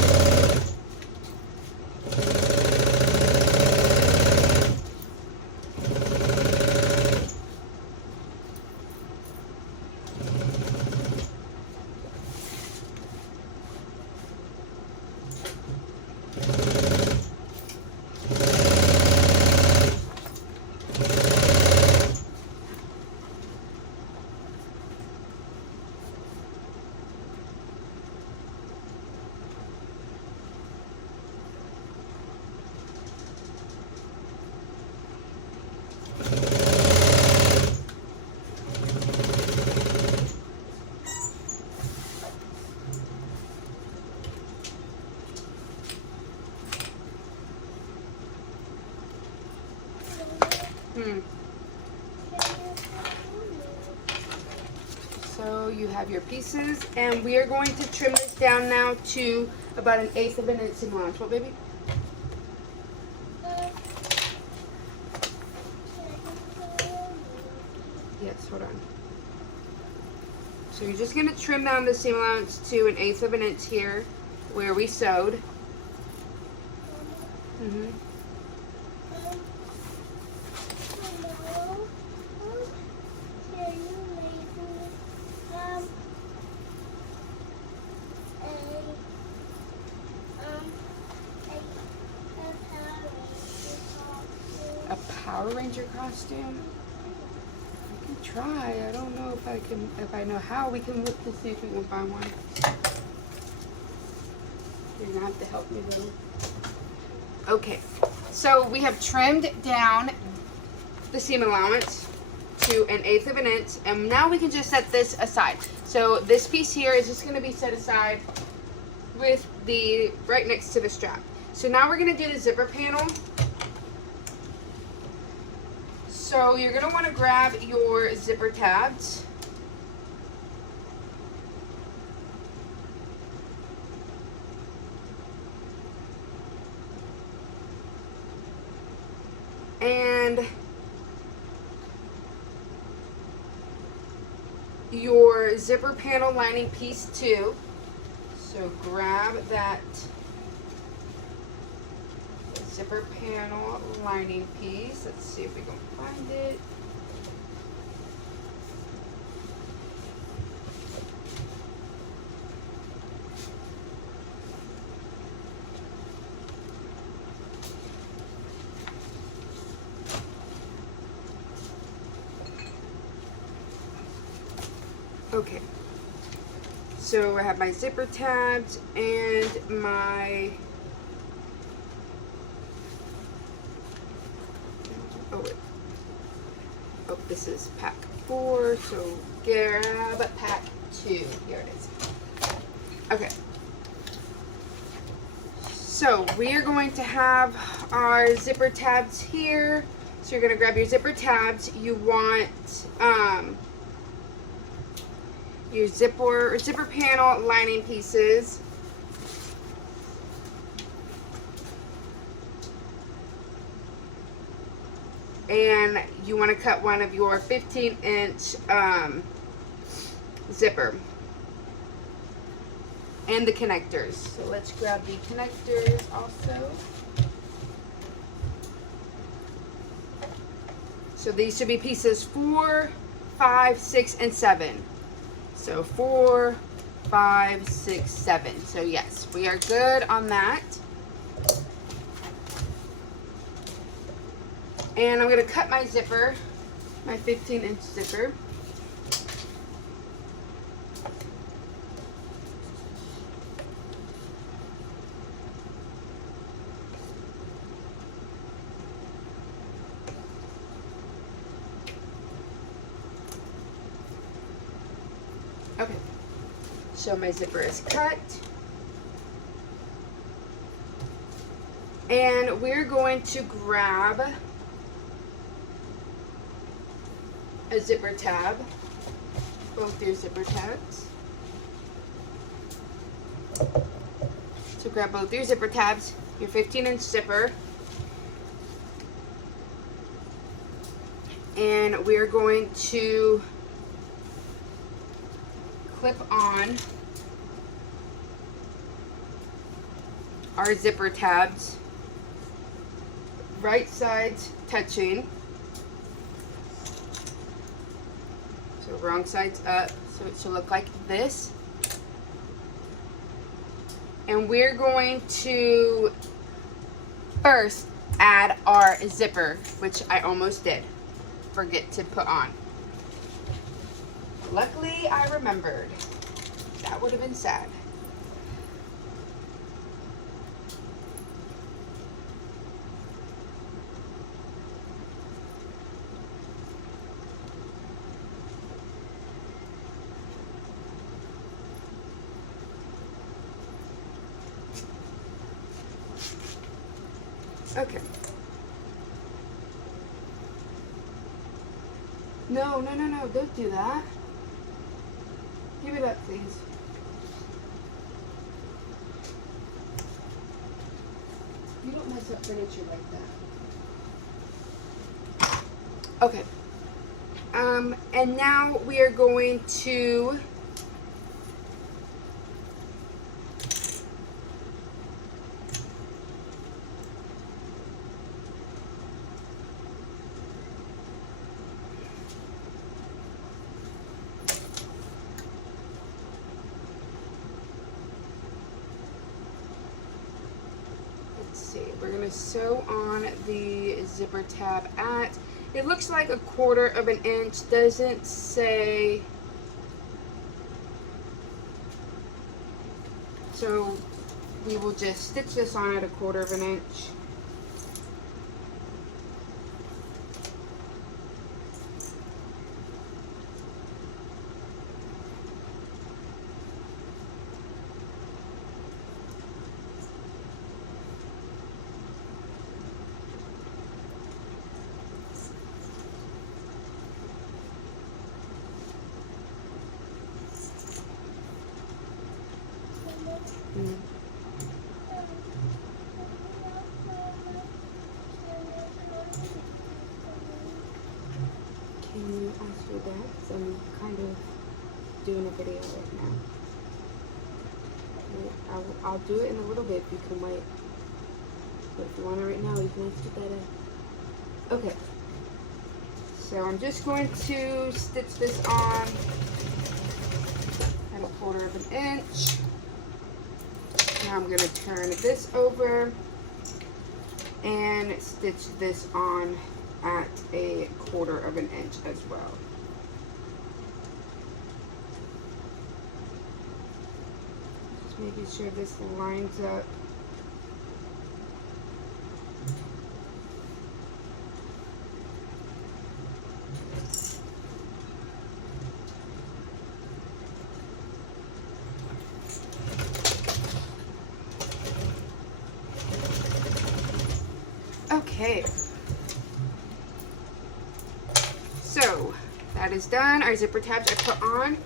So you have your pieces, and we are going to trim this down now to about 1/8 of an inch in allowance. What, baby? Yes, hold on. So you're just going to trim down the seam allowance to 1/8 of an inch here where we sewed. A Power Ranger costume? I can try. I don't know if I know how. We can look to see if we can find one. You're gonna have to help me though. Okay, so we have trimmed down the seam allowance to 1/8 of an inch, and now we can just set this aside. So this piece here is just gonna be set aside with the right next to the strap. So now we're gonna do the zipper panel. So you're going to want to grab your zipper tabs. And your zipper panel lining piece too. So grab that zipper panel lining piece. Let's see if we can find it. Okay. So I have my zipper tabs and my, oh wait, oh this is pack 4, so grab pack 2, here it is. Okay, so we are going to have our zipper tabs here. So you're going to grab your zipper tabs. You want your zipper panel lining pieces. And you want to cut one of your 15-inch zipper. And the connectors. So let's grab the connectors also. So these should be pieces 4, 5, 6, and 7. So 4, 5, 6, 7. So yes, we are good on that. And I'm going to cut my zipper, my 15-inch zipper. Okay, so my zipper is cut. And we're going to grab a zipper tab, both your zipper tabs. So grab both your zipper tabs, your 15-inch zipper, and we're going to clip on our zipper tabs, right sides touching. So wrong side's up, so it should look like this. And we're going to first add our zipper, which I almost did forget to put on. Luckily, I remembered. That would have been sad. Okay. No, don't do that. Give it up, please. You don't mess up furniture like that. Okay. And now we are going to we're going to sew on the zipper tab at, it looks like 1/4 of an inch, doesn't say, so we will just stitch this on at 1/4 of an inch. Can you ask your dad? Because I'm kind of doing a video right now. I'll do it in a little bit if you can wait. But if you want it right now, you can ask your dad. Okay. So I'm just going to stitch this on at 1/4 of an inch. Now I'm going to turn this over and stitch this on at 1/4 of an inch as well. Making sure this lines up. Okay. So that is done. Our zipper tabs are put on.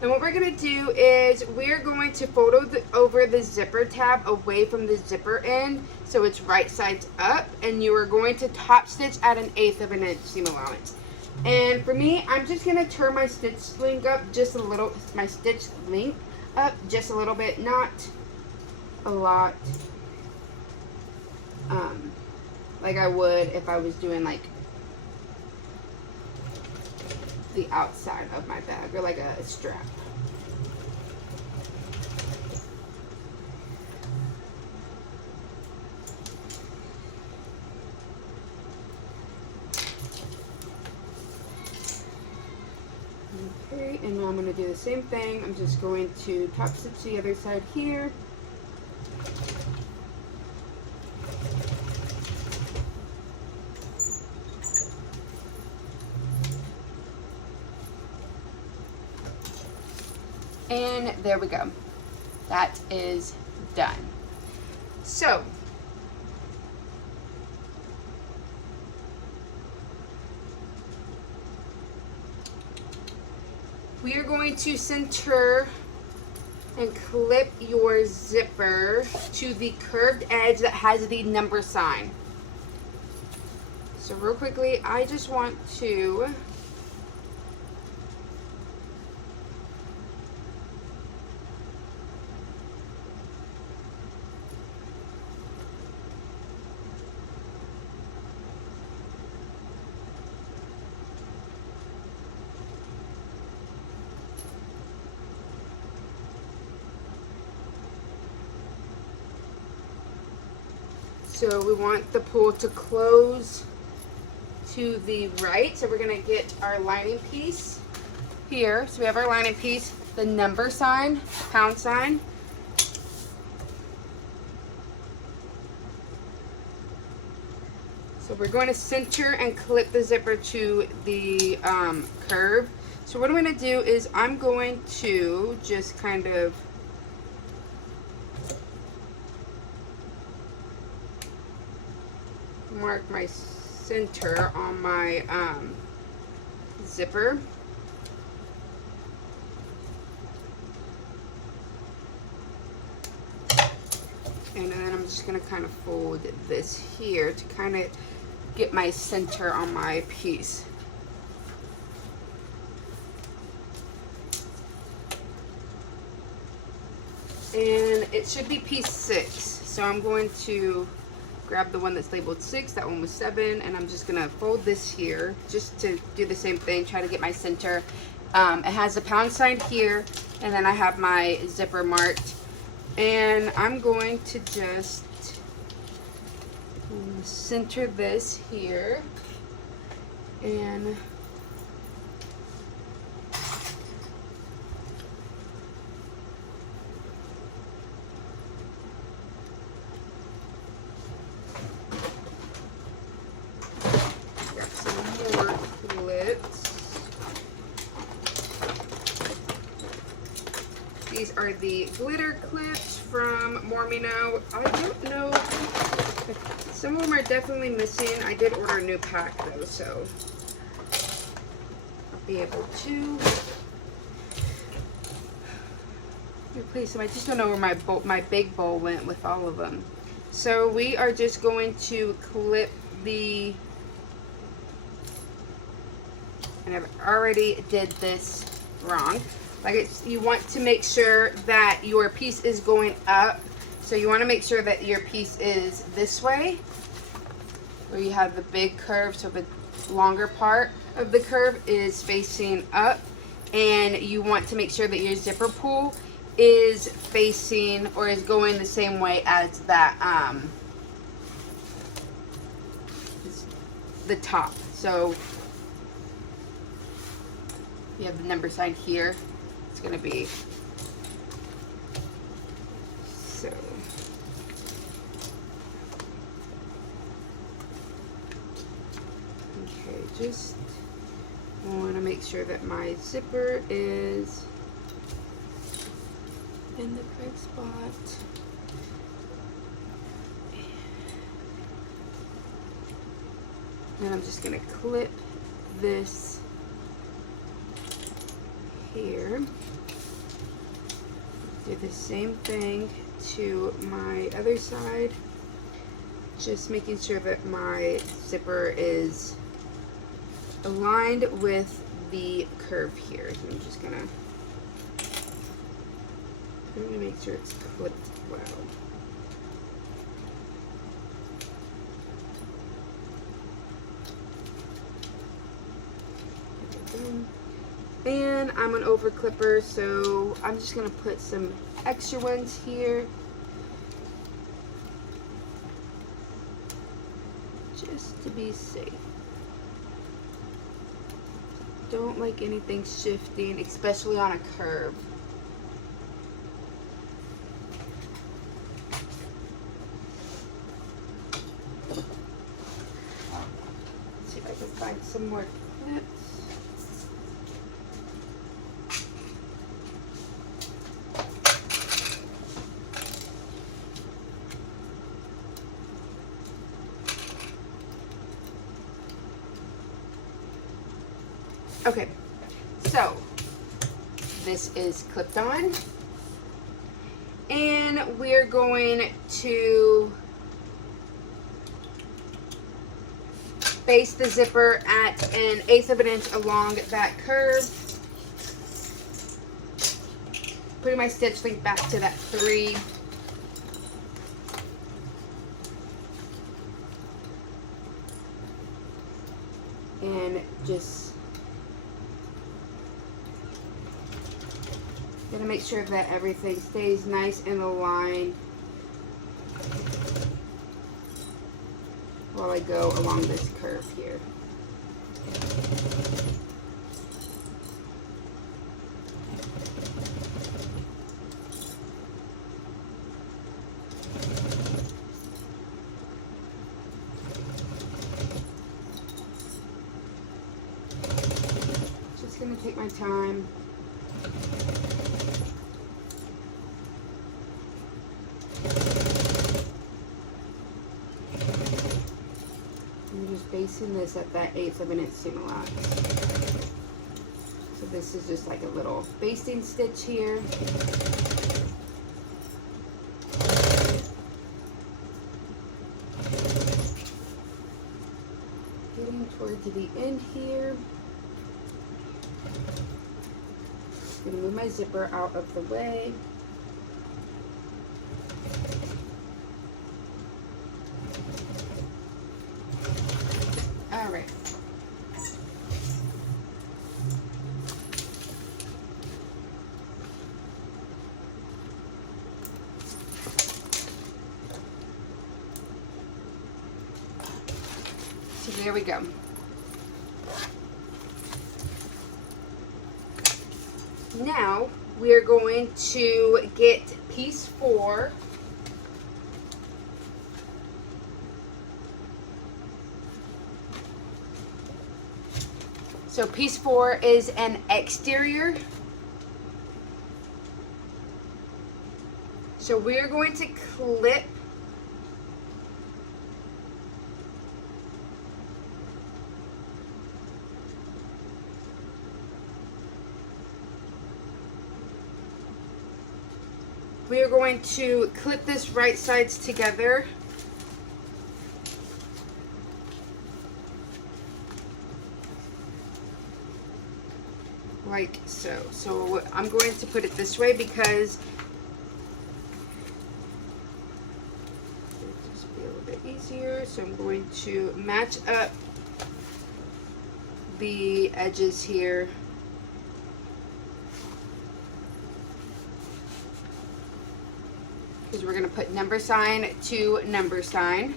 And what we're going to do is we're going to fold over the zipper tab away from the zipper end so it's right sides up, and you are going to top stitch at 1/8 of an inch seam allowance. And for me, I'm just going to turn my stitch length up just a little, bit, not a lot, like I would if I was doing like the outside of my bag or like a strap. Okay, and now I'm going to do the same thing. I'm just going to top stitch the other side here. And there we go. That is done. So, we are going to center and clip your zipper to the curved edge that has the number sign. So real quickly, I just want to So we want the pull to close to the right. So we're going to get our lining piece here. So we have our lining piece, the number sign, pound sign. So we're going to center and clip the zipper to the curve. So what I'm going to do is I'm going to just kind of mark my center on my zipper. And then I'm just going to kind of fold this here to kind of get my center on my piece. And it should be piece 6. So I'm going to grab the one that's labeled 6, that one was 7, and I'm just gonna fold this here just to do the same thing, try to get my center. It has the pound sign here, and then I have my zipper marked, and I'm going to just center this here, and these are the glitter clips from Mormino. I don't know, some of them are definitely missing. I did order a new pack though, so I'll be able to replace them. I just don't know where my big bowl went with all of them. So we are just going to clip the, and I've already did this wrong. Like you want to make sure that your piece is going up. So you want to make sure that your piece is this way, where you have the big curve, so the longer part of the curve is facing up. And you want to make sure that your zipper pull is facing or is going the same way as that, the top. So you have the number sign here. Going to be so. Okay, just want to make sure that my zipper is in the correct spot. And I'm just going to clip this here. Do the same thing to my other side. Just making sure that my zipper is aligned with the curve here. So I'm just gonna really make sure it's clipped well. And I'm an over clipper, so I'm just gonna put some extra ones here. Just to be safe. Don't like anything shifting, especially on a curve. Let's see if I can find some more clips. Okay, so this is clipped on, and we're going to baste the zipper at 1/8 of an inch along that curve. Putting my stitch length back to that 3. And just gonna make sure that everything stays nice and aligned while I go along this curve here. Just gonna take my time. Basting this at that 1/8 of an inch seam allowance. So this is just like a little basting stitch here. Getting towards the end here. I'm gonna move my zipper out of the way. All right. So there we go. Now we are going to get piece 4. So piece 4 is an exterior. So we're going to clip this right sides together. Like so. So I'm going to put it this way because it'll just be a little bit easier. So I'm going to match up the edges here. Because we're going to put number sign to number sign.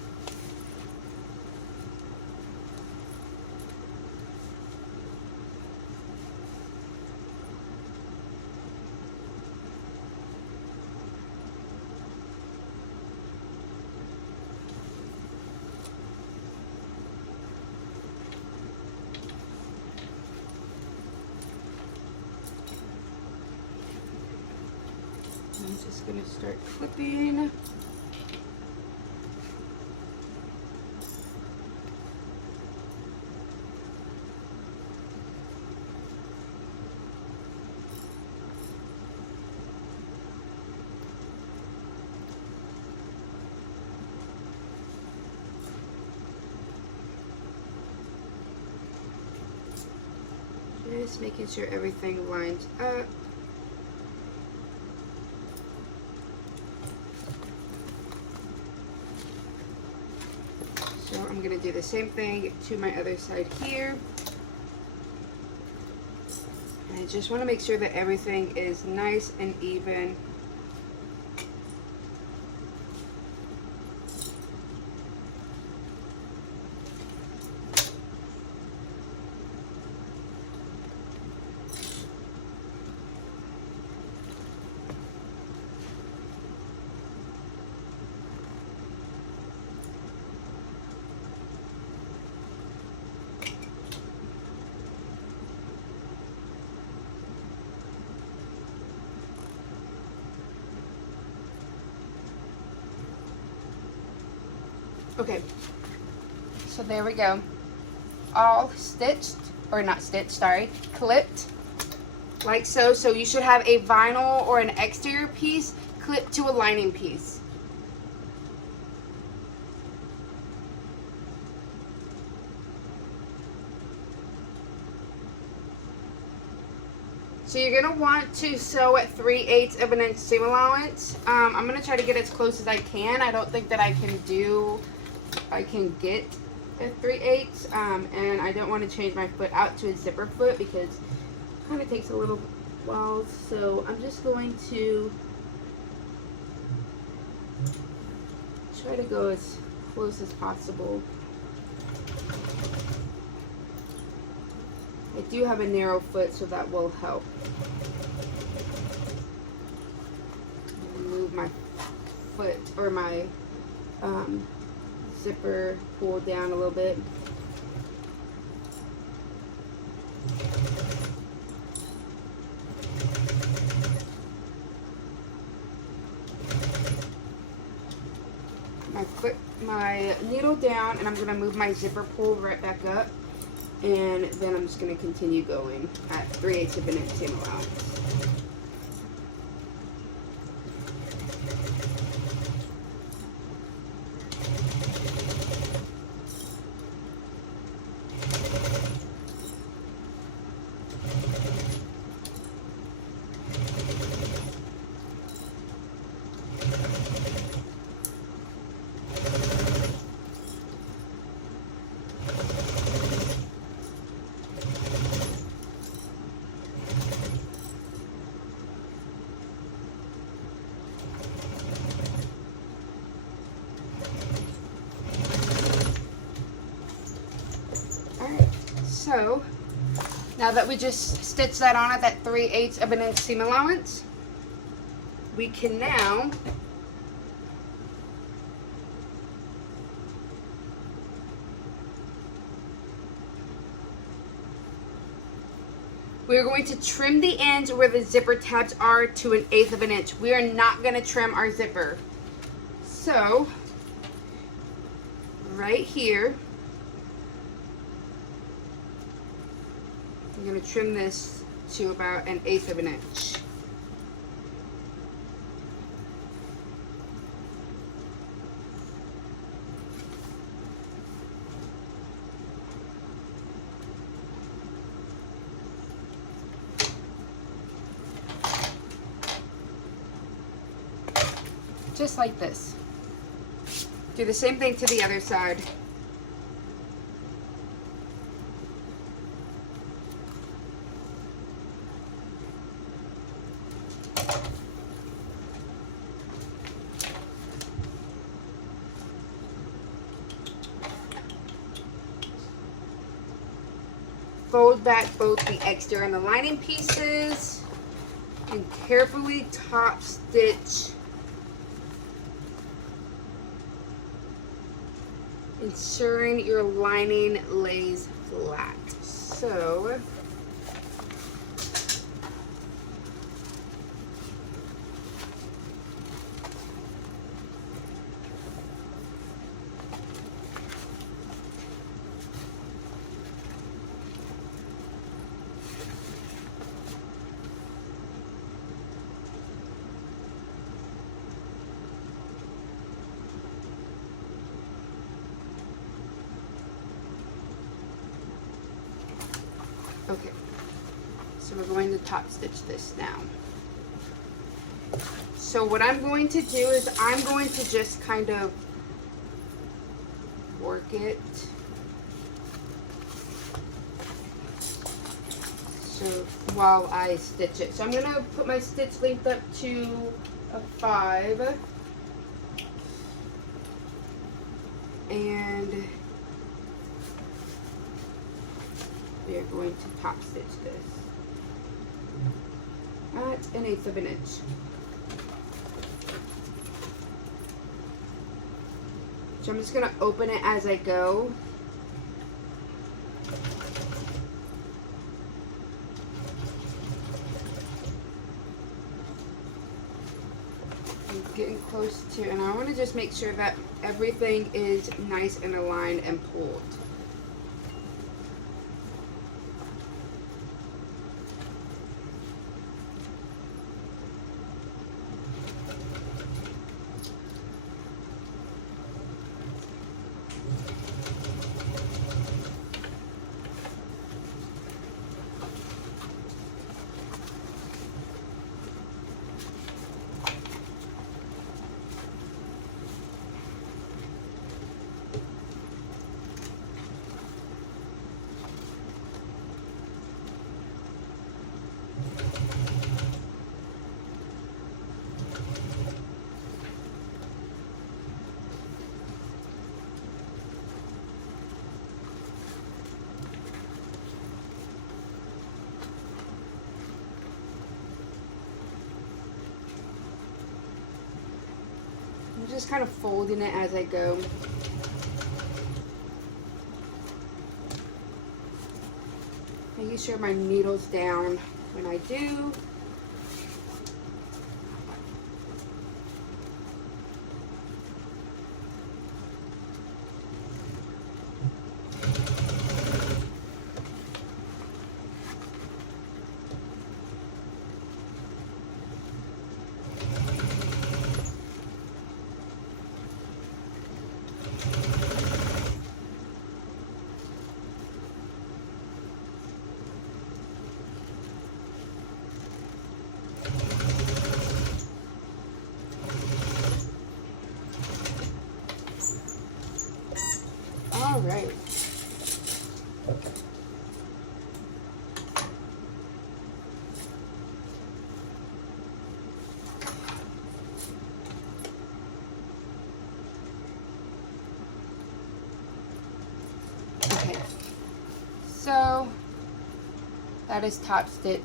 just gonna start clipping. Just making sure everything lines up. So I'm gonna do the same thing to my other side here. And I just wanna make sure that everything is nice and even. Okay, so there we go. All stitched, or not stitched, sorry, clipped, like so. So you should have a vinyl or an exterior piece clipped to a lining piece. So you're gonna want to sew at 3/8 of an inch seam allowance. I'm gonna try to get as close as I can. I don't think that I can get a 3/8, and I don't want to change my foot out to a zipper foot because it kind of takes a little while. So I'm just going to try to go as close as possible. I do have a narrow foot, so that will help. Move my foot or my zipper pull down a little bit. My needle down, and I'm going to move my zipper pull right back up, and then I'm just going to continue going at 3/8 of an inch seam allowance. So now that we just stitched that on at that 3/8 of an inch seam allowance, we can now we're going to trim the ends where the zipper tabs are to 1/8 of an inch. We are not going to trim our zipper. So right here, I'm going to trim this to about 1/8 of an inch. Just like this. Do the same thing to the other side. Fold back both the exterior and the lining pieces and carefully top stitch, ensuring your lining lays flat. So So we're going to top stitch this now. So what I'm going to do is I'm going to just kind of work it. So while I stitch it. So I'm going to put my stitch length up to a 5. And we are going to top stitch this at 1/8 of an inch. So I'm just going to open it as I go. I'm getting close to, and I want to just make sure that everything is nice and aligned and pulled. I'm just kind of folding it as I go. Making sure my needle's down when I do. All right. Okay. So that is top stitch.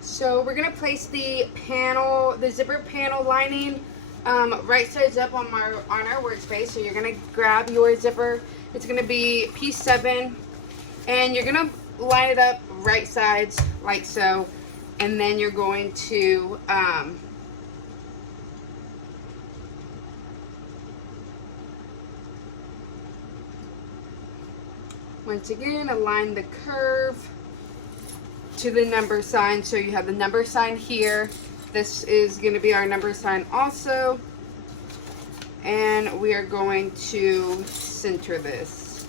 So we're gonna place the panel, the zipper panel lining, right sides up on our workspace. So you're gonna grab your zipper. It's gonna be piece 7, and you're gonna line it up right sides like so, and then you're going to once again align the curve to the number sign. So you have the number sign here. This is going to be our number sign also. And we are going to center this.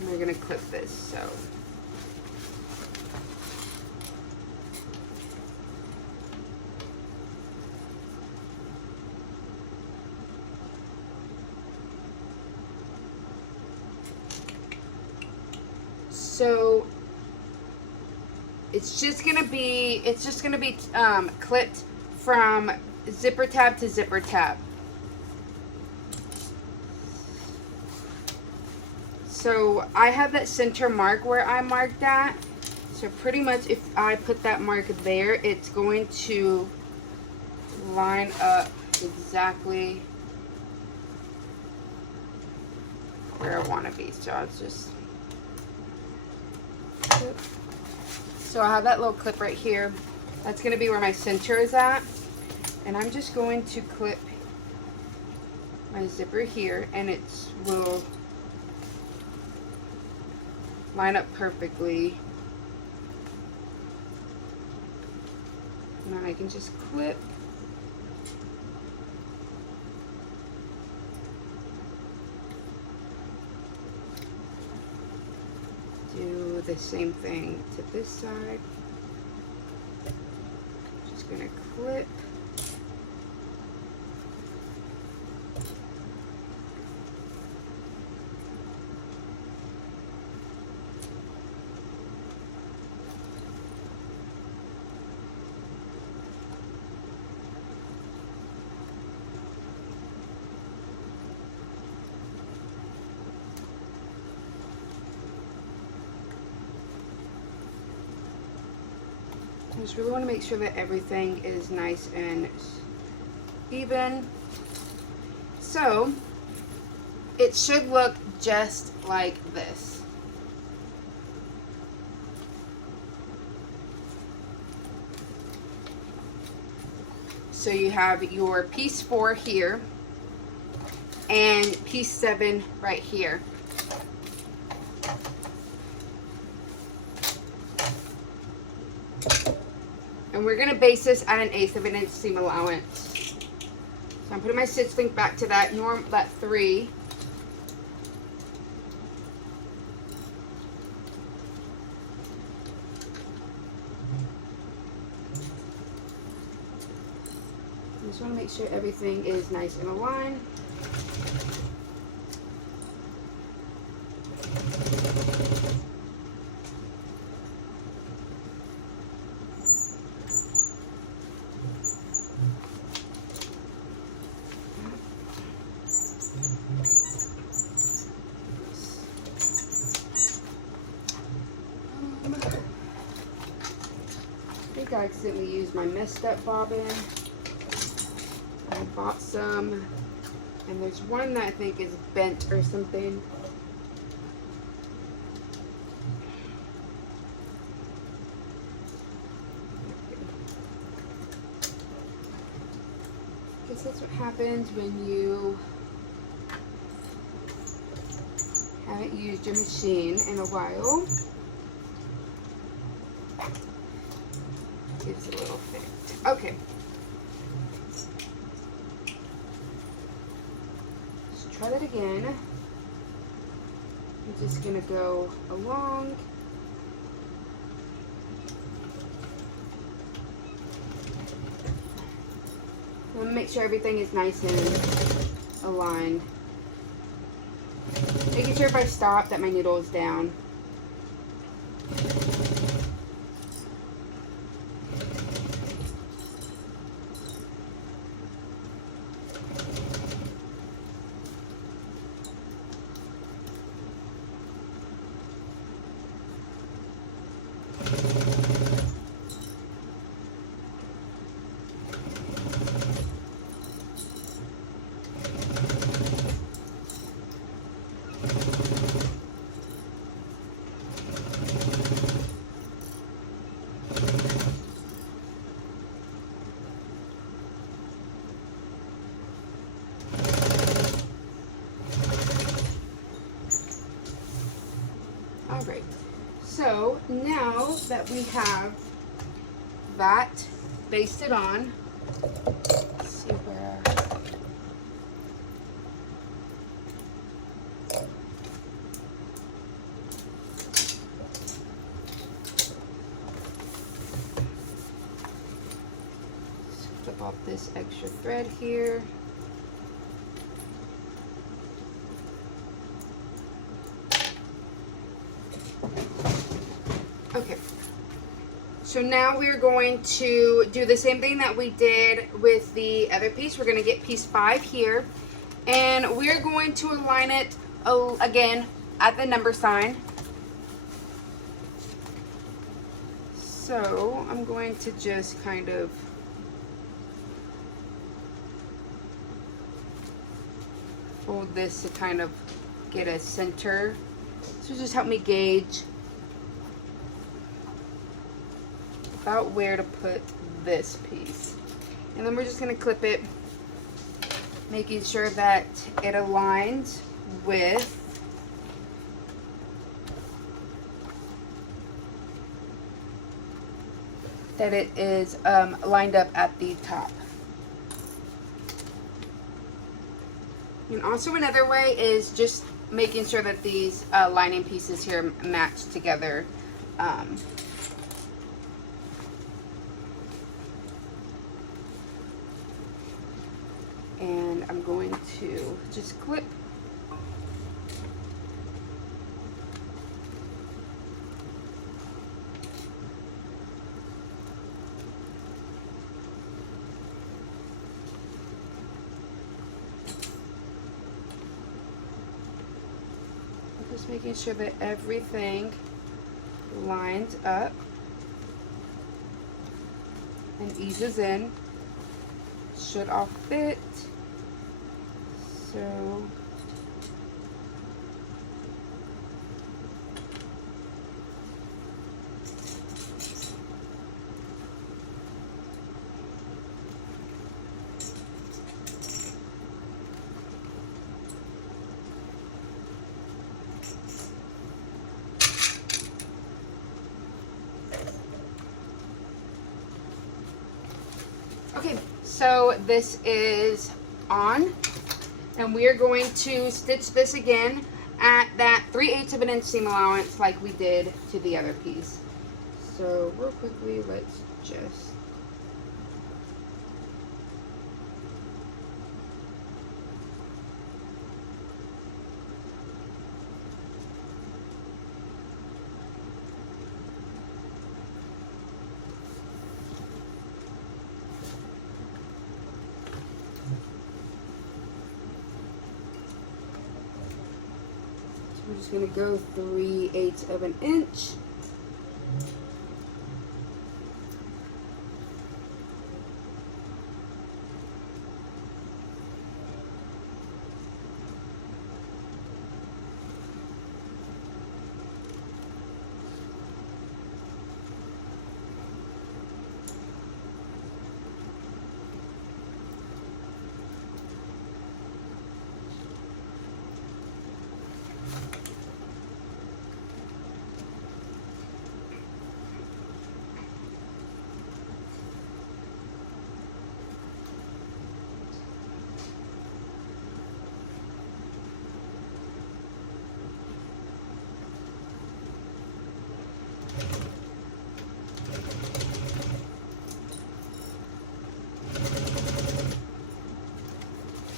And we're going to clip this. So So it's just gonna be clipped from zipper tab to zipper tab. So I have that center mark where I marked that. So pretty much if I put that mark there, it's going to line up exactly where I want to be. So I'll just clip. So I have that little clip right here. That's going to be where my center is at. And I'm just going to clip my zipper here, and it will line up perfectly. And then I can just clip. Do the same thing to this side. Just gonna clip. I just really want to make sure that everything is nice and even. So it should look just like this. So you have your piece 4 here and piece 7 right here. And we're going to base this at an 1/8 of an inch seam allowance. So I'm putting my stitch length back to that 3. I just want to make sure everything is nice and aligned. I accidentally used my messed up bobbin. I bought some, and there's one that I think is bent or something. Guess that's what happens when you haven't used your machine in a while. Gives a little thick. Okay. Let's try that again. I'm just gonna go along. I'm gonna make sure everything is nice and aligned. Making sure if I stop that my needle is down. Alright, so now that we have that basted on, let's see where, let's flip off this extra thread here. Okay, so now we're going to do the same thing that we did with the other piece. We're going to get piece 5 here, and we're going to align it again at the number sign. So I'm going to just kind of fold this to kind of get a center. So just help me gauge about where to put this piece. And then we're just going to clip it, making sure that it aligns with that it is lined up at the top. And also another way is just making sure that these lining pieces here match together. And I'm going to just clip. Just making sure that everything lines up and eases in. Should all fit. So okay, so this is on, and we are going to stitch this again at that 3/8 of an inch seam allowance like we did to the other piece. So real quickly, let's just we're just going to go 3/8 of an inch.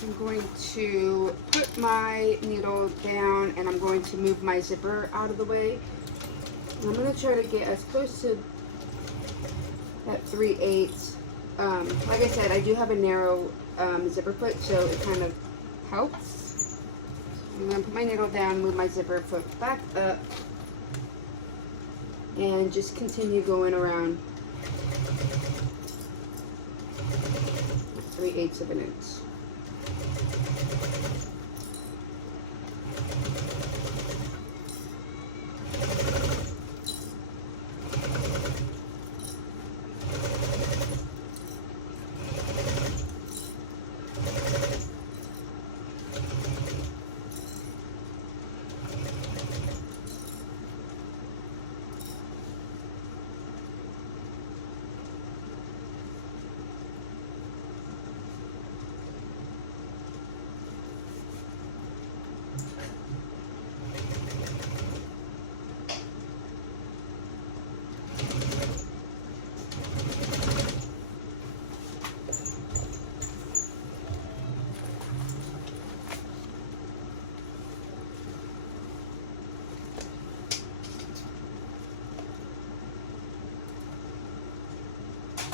I'm going to put my needle down and I'm going to move my zipper out of the way. And I'm going to try to get as close to that 3/8. Like I said, I do have a narrow zipper foot, so it kind of helps. I'm going to put my needle down, move my zipper foot back up, and just continue going around 3/8 of an inch.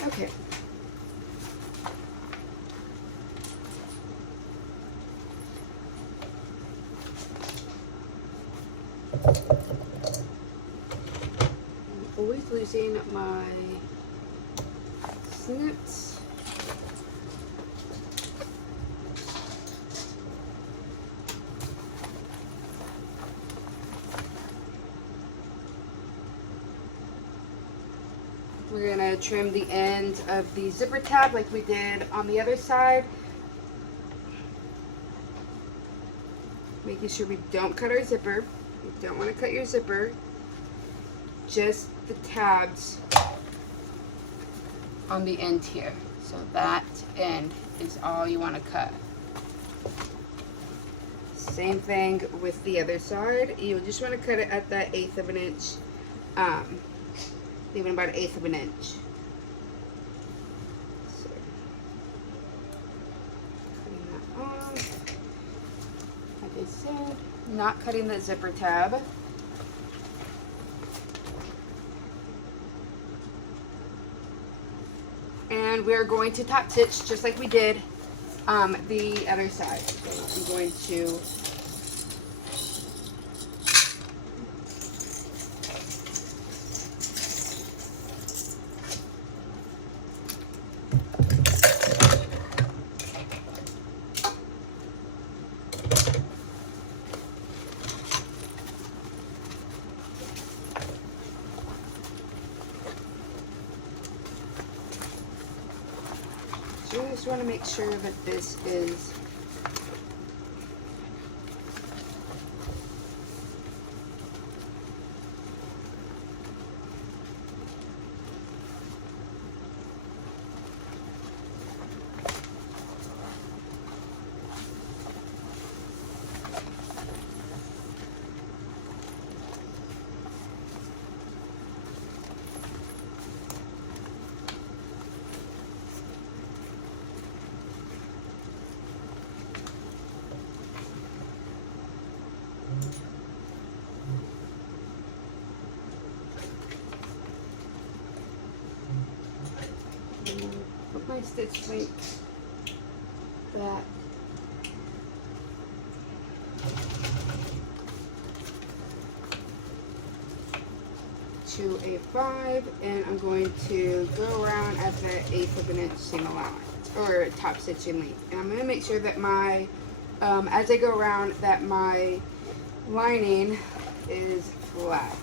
Okay. Always losing my snips. We're gonna trim the end of the zipper tab like we did on the other side. Making sure we don't cut our zipper. You don't want to cut your zipper. Just the tabs on the end here. So that end is all you want to cut. Same thing with the other side. You just want to cut it at that 1/8 of an inch. Leaving about 1/8 of an inch. So, cutting that off. Like I said, not cutting the zipper tab. And we're going to top stitch just like we did the other side. So I'm going to just want to make sure that this is put my stitch length back to a 5, and I'm going to go around at the 1/8 of an inch seam allowance or top stitching length. And I'm going to make sure that my as I go around that my lining is flat.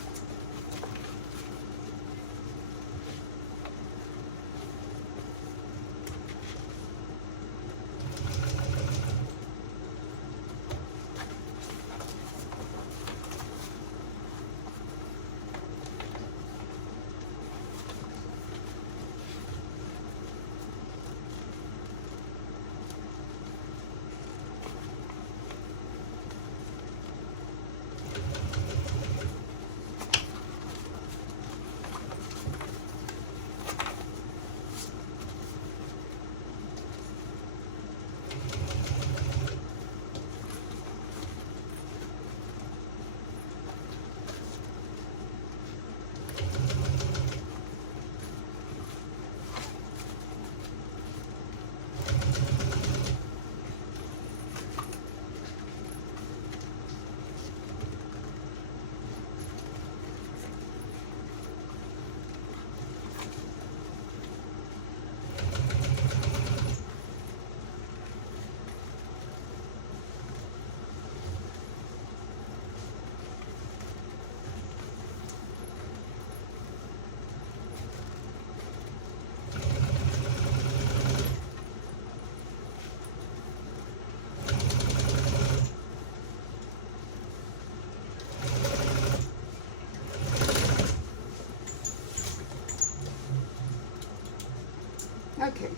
Okay,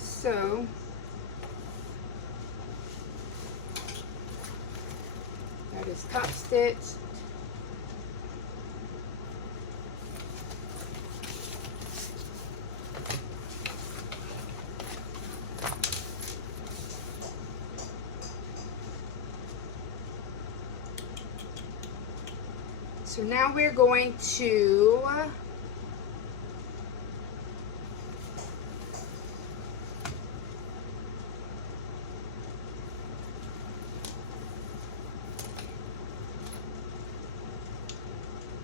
so that is top stitch. So now we're going to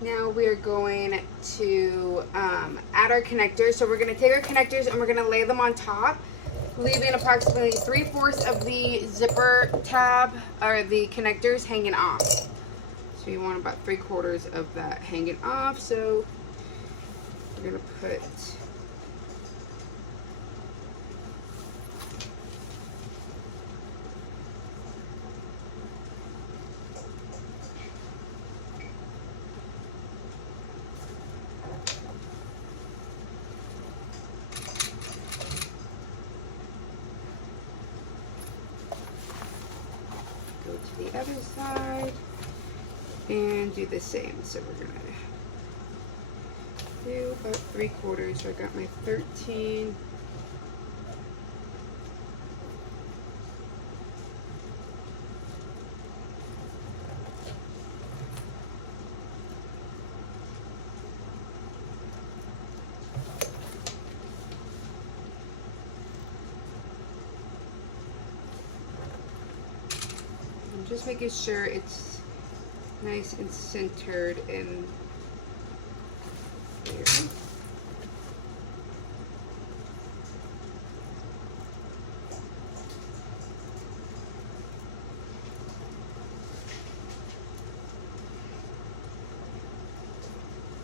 Now we are going to add our connectors. So we're going to take our connectors and we're going to lay them on top, leaving approximately 3/4 of the zipper tab or the connectors hanging off. So you want about 3/4 of that hanging off. So we're going to put to the other side and do the same. So we're gonna do about 3/4. So I got my 13. Just making sure it's nice and centered in here.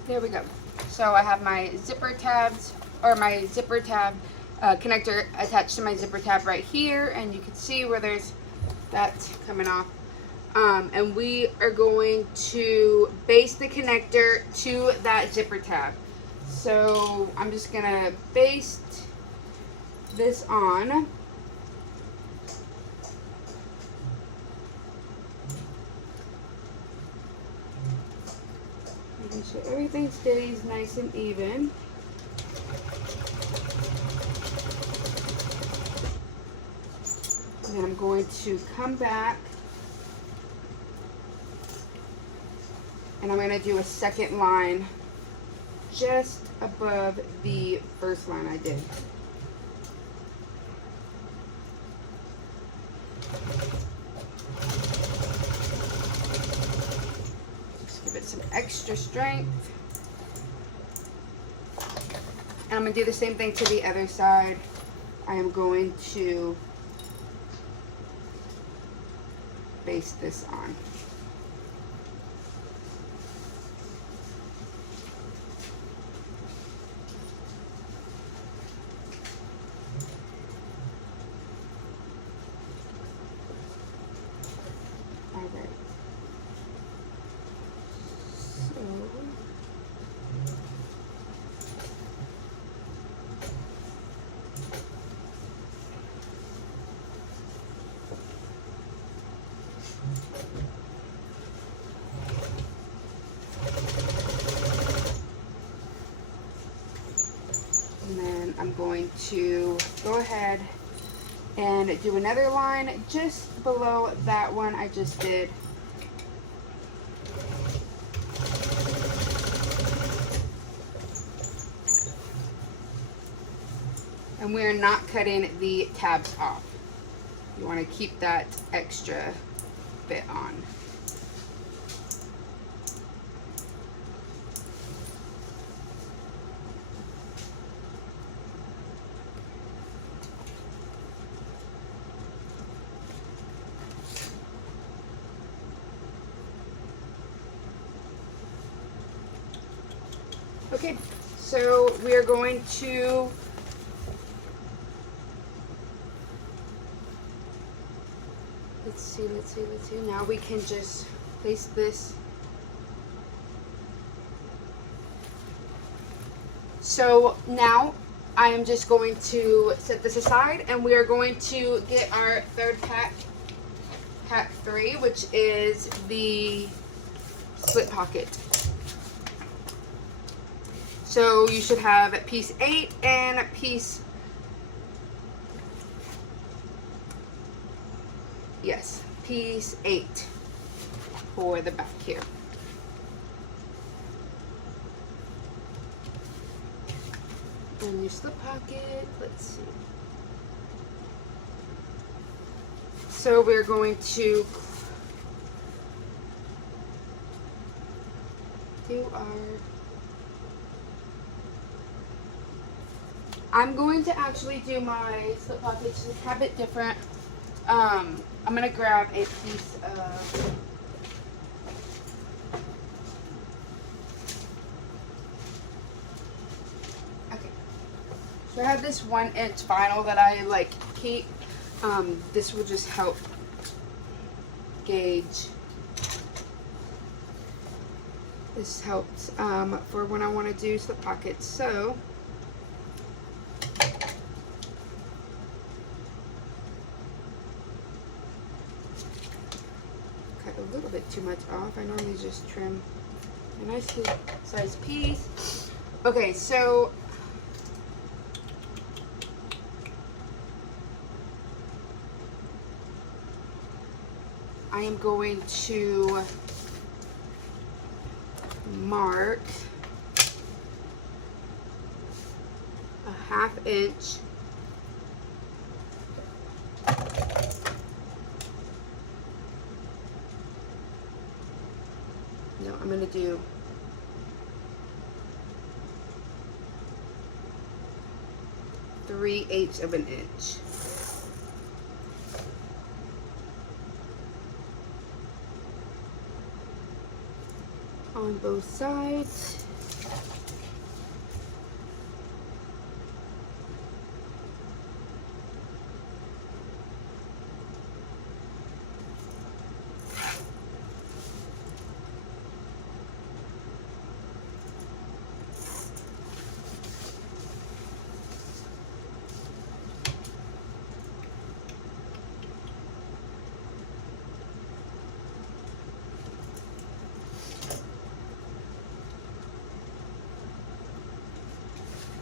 There we go. So I have my zipper tabs, or my zipper tab connector attached to my zipper tab right here, and you can see where there's that coming off. And we are going to base the connector to that zipper tab. So I'm just gonna baste this on. Making sure everything stays nice and even. And then I'm going to come back and I'm going to do a second line just above the first line I did. Just give it some extra strength. And I'm going to do the same thing to the other side. I am going to baste this on. Alright. And then I'm going to go ahead and do another line just below that one I just did. And we're not cutting the tabs off. You want to keep that extra bit on. Okay, so we are going to let's see. Now we can just place this. So now I am just going to set this aside and we are going to get our third pack 3, which is the split pocket. So you should have piece 8 and piece, yes, piece 8 for the back here. And your slip pocket, let's see. So we're going to do I'm going to actually do my slip pockets just a bit different. I'm gonna grab a piece of so I have this 1-inch vinyl that I like keep. This will just help gauge. This helps for when I want to do slip pockets. So cut a little bit too much off. I normally just trim a nice size piece. Okay, so I am going to mark a 1/2 inch I'm going to do 3/8 of an inch. On both sides.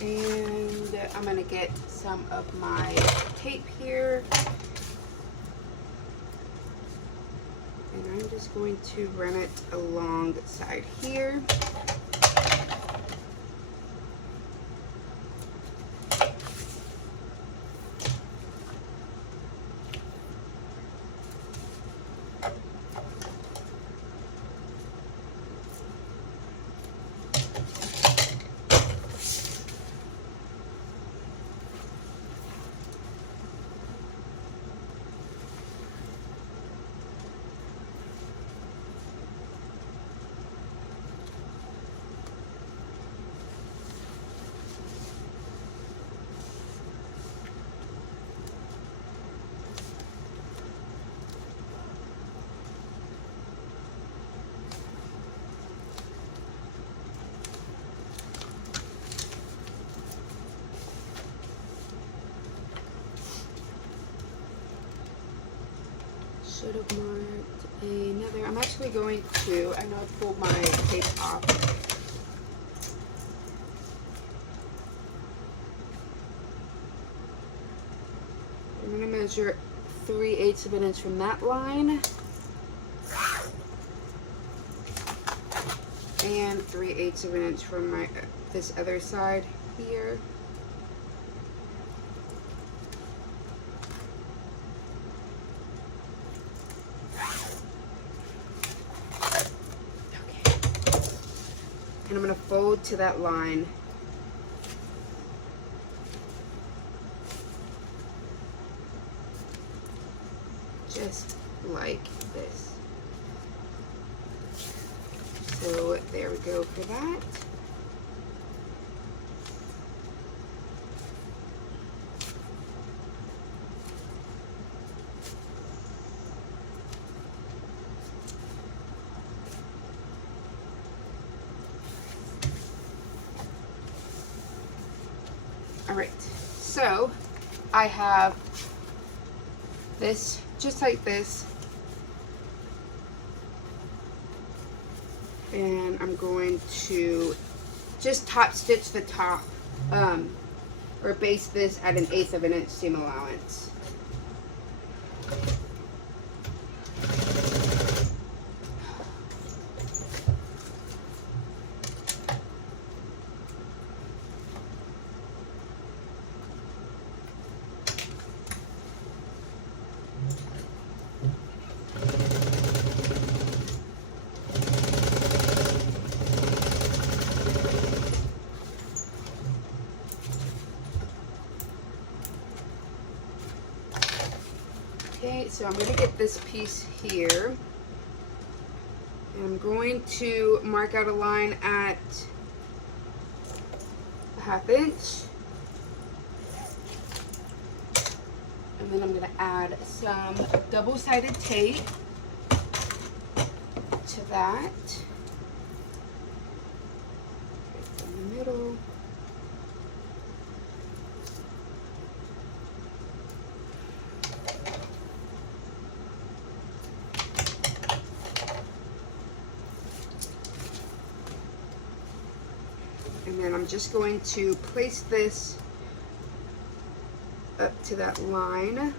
And I'm going to get some of my tape here. And I'm just going to run it along the side here. Should have marked another. I'm actually going to, I know I pulled my tape off. I'm going to measure 3/8 of an inch from that line. And 3/8 of an inch from my this other side here. And I'm going to fold to that line. Just like this. So there we go for that. All right, so I have this just like this, and I'm going to just top stitch the top or base this at 1/8 of an inch seam allowance. Okay, so I'm going to get this piece here. And I'm going to mark out a line at a 1/2 inch. And then I'm going to add some double-sided tape to that. Right in the middle. And then I'm just going to place this up to that line. And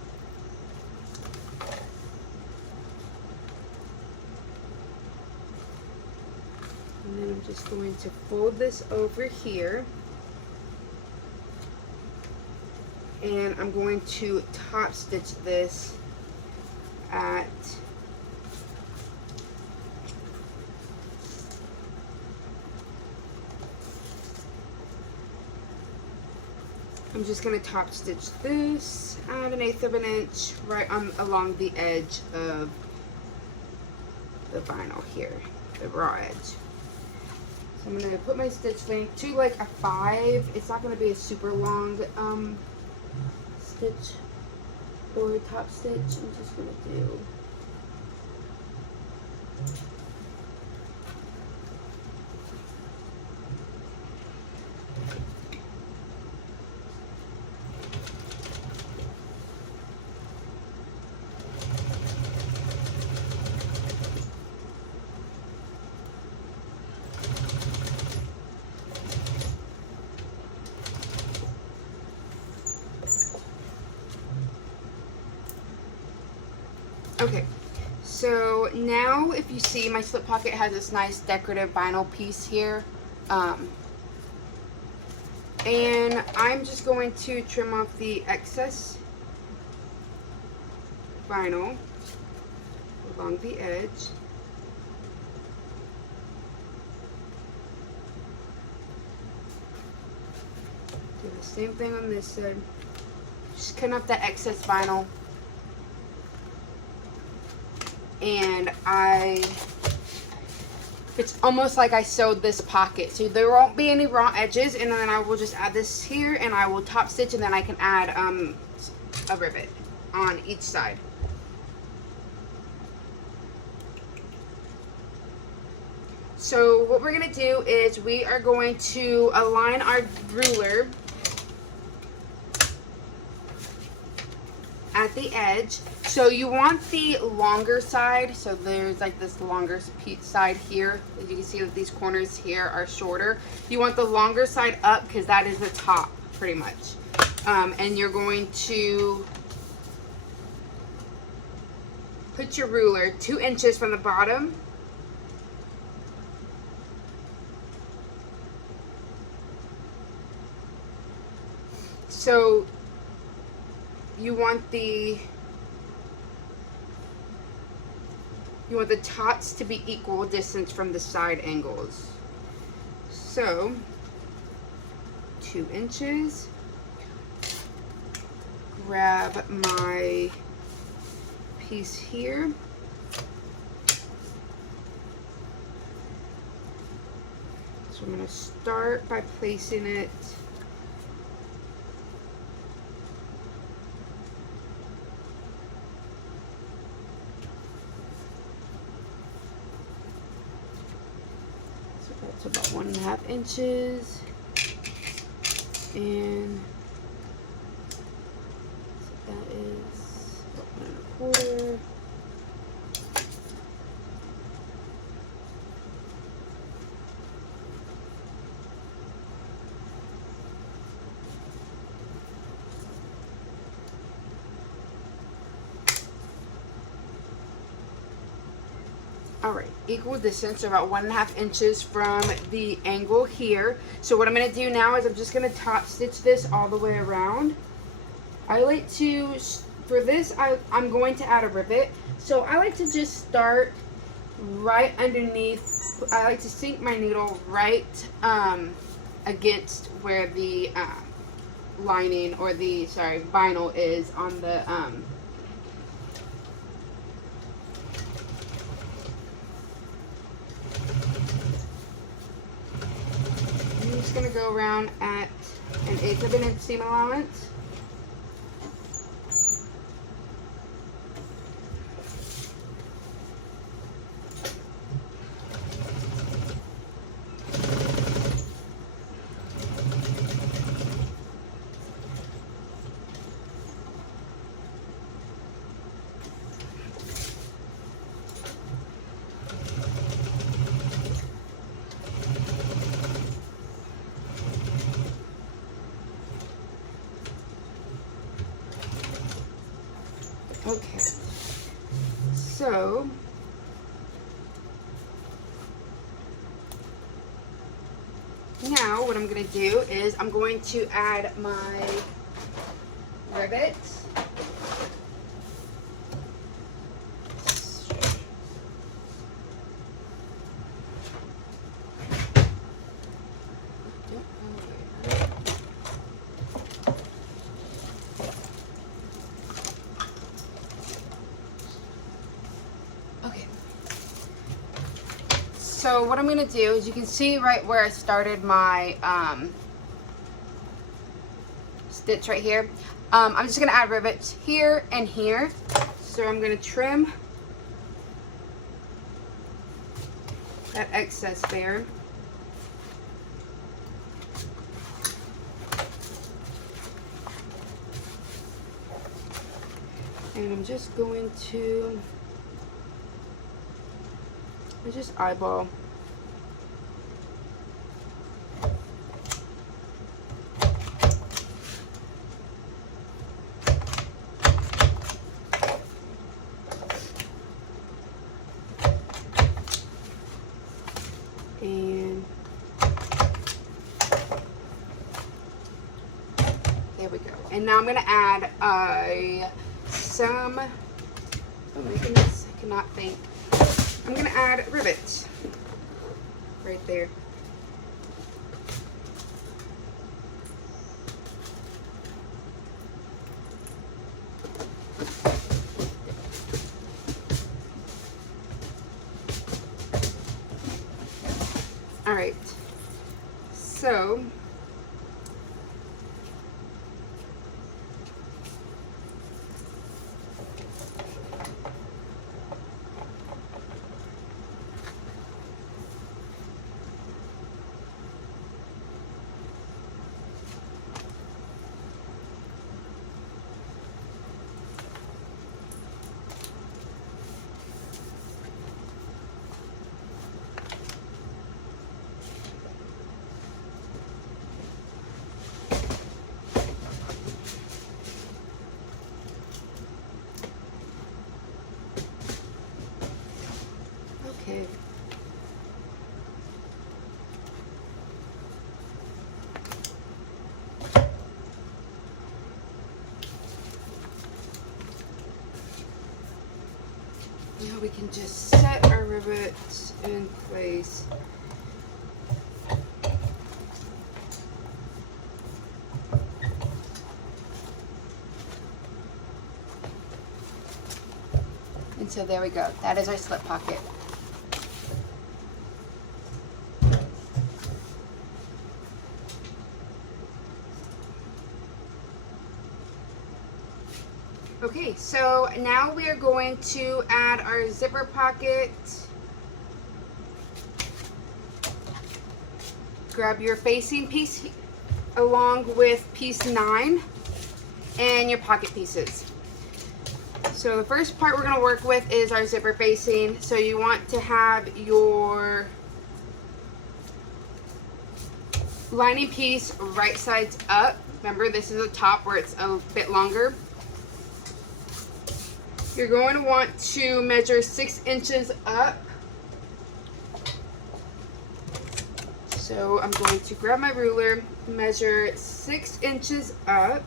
then I'm just going to fold this over here. And I'm going to top stitch this at I'm just going to top stitch this at 1/8 of an inch right along the edge of the vinyl here, the raw edge. So I'm going to put my stitch length to like a 5. It's not going to be a super long stitch or top stitch. I'm just going to do okay, so now if you see, my slip pocket has this nice decorative vinyl piece here. And I'm just going to trim off the excess vinyl along the edge. Do the same thing on this side. Just cut off the excess vinyl. And it's almost like I sewed this pocket, so there won't be any raw edges, and then I will just add this here and I will top stitch, and then I can add a rivet on each side. So what we're going to do is we are going to align our ruler at the edge. So you want the longer side, so there's like this longer side here. As you can see that these corners here are shorter. You want the longer side up because that is the top pretty much. And you're going to put your ruler 2 inches from the bottom. So you want the tops to be equal distance from the side angles. So 2 inches. Grab my piece here. So I'm going to start by placing it about 1.5 inches, and so that is about 1.25. Alright, equal distance, so about 1.5 inches from the angle here. So what I'm going to do now is I'm just going to top stitch this all the way around. I like to, for this, I'm going to add a rivet. So I like to just start right underneath. I like to sink my needle right against where the lining, or the, sorry, vinyl is on the going to go around at 1/8 of an inch seam allowance. Okay, so now what I'm going to do is I'm going to add my rivets. So what I'm going to do is, you can see right where I started my stitch right here. I'm just going to add rivets here and here. So I'm going to trim that excess there. And I'm just going to just eyeball. And there we go. And now I'm going to add some, oh my goodness, I cannot think. I'm going to add rivets right there. All right, so okay. Now we can just set our rivets in place. And so there we go. That is our slip pocket. Okay, so now we are going to add our zipper pocket. Grab your facing piece along with piece 9 and your pocket pieces. So the first part we're going to work with is our zipper facing. So you want to have your lining piece right sides up. Remember, this is the top where it's a bit longer. You're going to want to measure 6 inches up. So I'm going to grab my ruler, measure 6 inches up.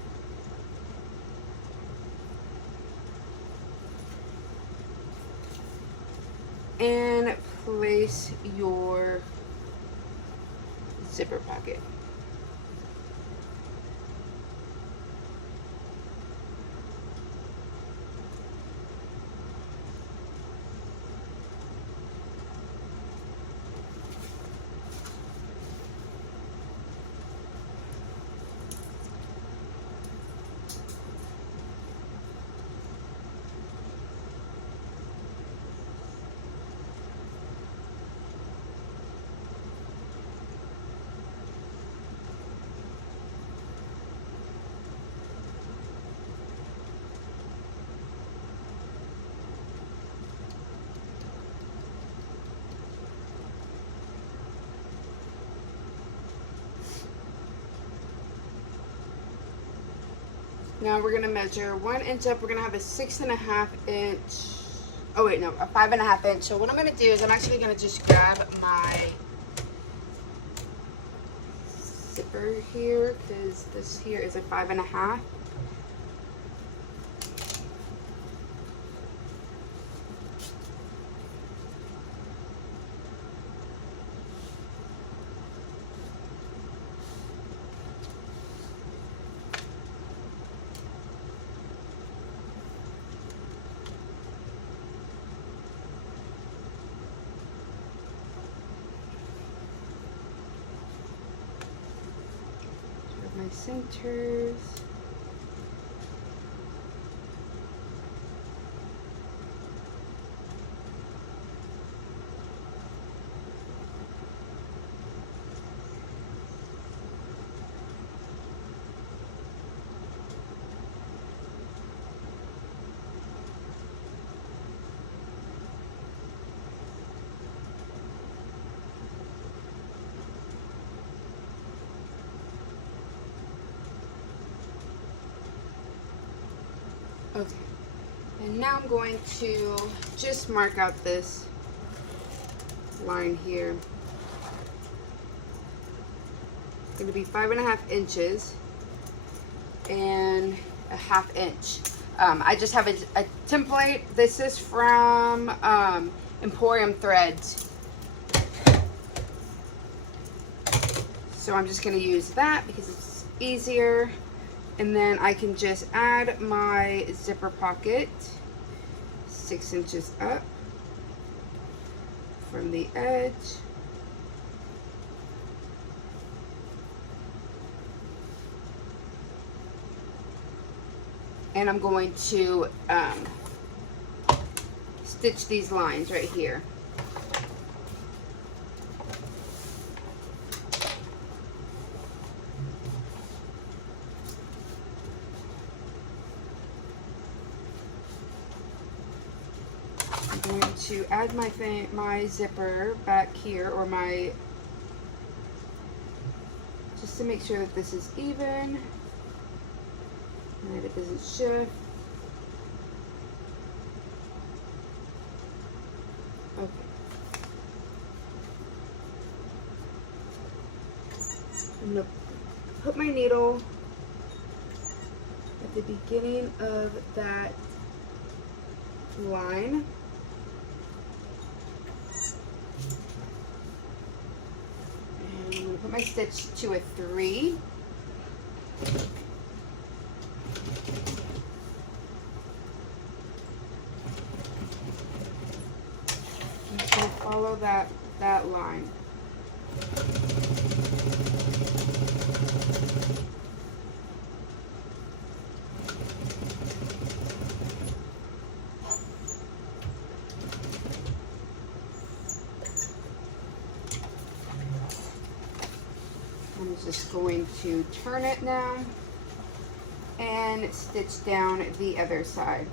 And place your zipper pocket. Now we're gonna measure 1 inch up. We're gonna have a 6.5 inch. Oh wait, no, a 5.5 inch. So what I'm gonna do is I'm actually gonna just grab my zipper here because this here is a 5.5. My centers. Okay, and now I'm going to just mark out this line here. It's going to be 5.5 inches and a 1/2 inch. I just have a template. This is from Emporium Threads. So I'm just going to use that because it's easier. And then I can just add my zipper pocket 6 inches up from the edge. And I'm going to stitch these lines right here. I'm going to add my zipper back here, or just to make sure that this is even and that it doesn't shift. Okay. I'm going to put my needle at the beginning of that line. And I'm going to put my stitch to a 3. I'm just going to follow that line. I'm just going to turn it now and stitch down the other side,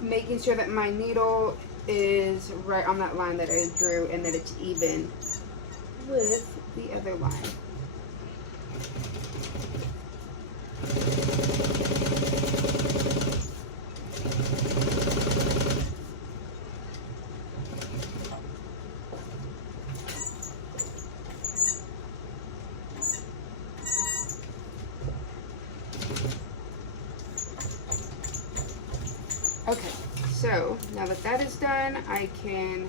making sure that my needle is right on that line that I drew and that it's even with the other line. Okay, so now that that is done, I can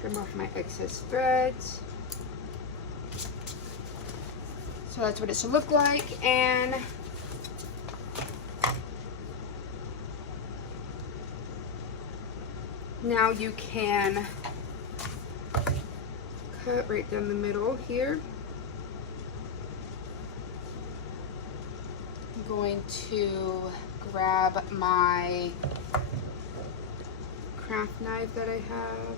trim off my excess threads. So that's what it should look like, and now you can cut right down the middle here. I'm going to grab my craft knife that I have.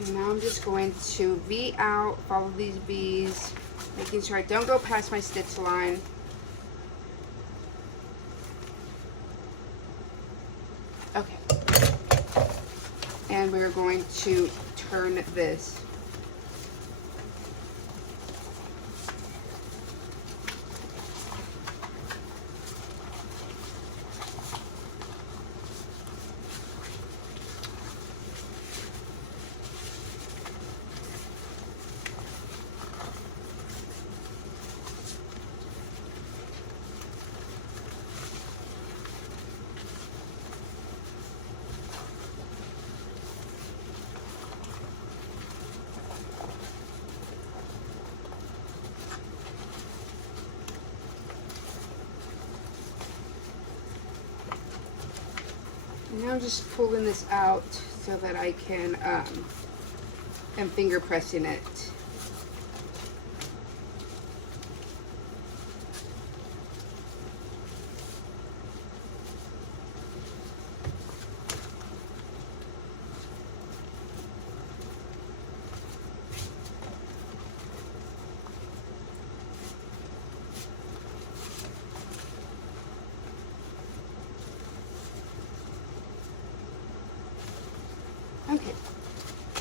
And now I'm just going to V out, follow these V's, making sure I don't go past my stitch line. Okay. And we're going to turn this. Now I'm just pulling this out so that I can, and finger pressing it. Okay,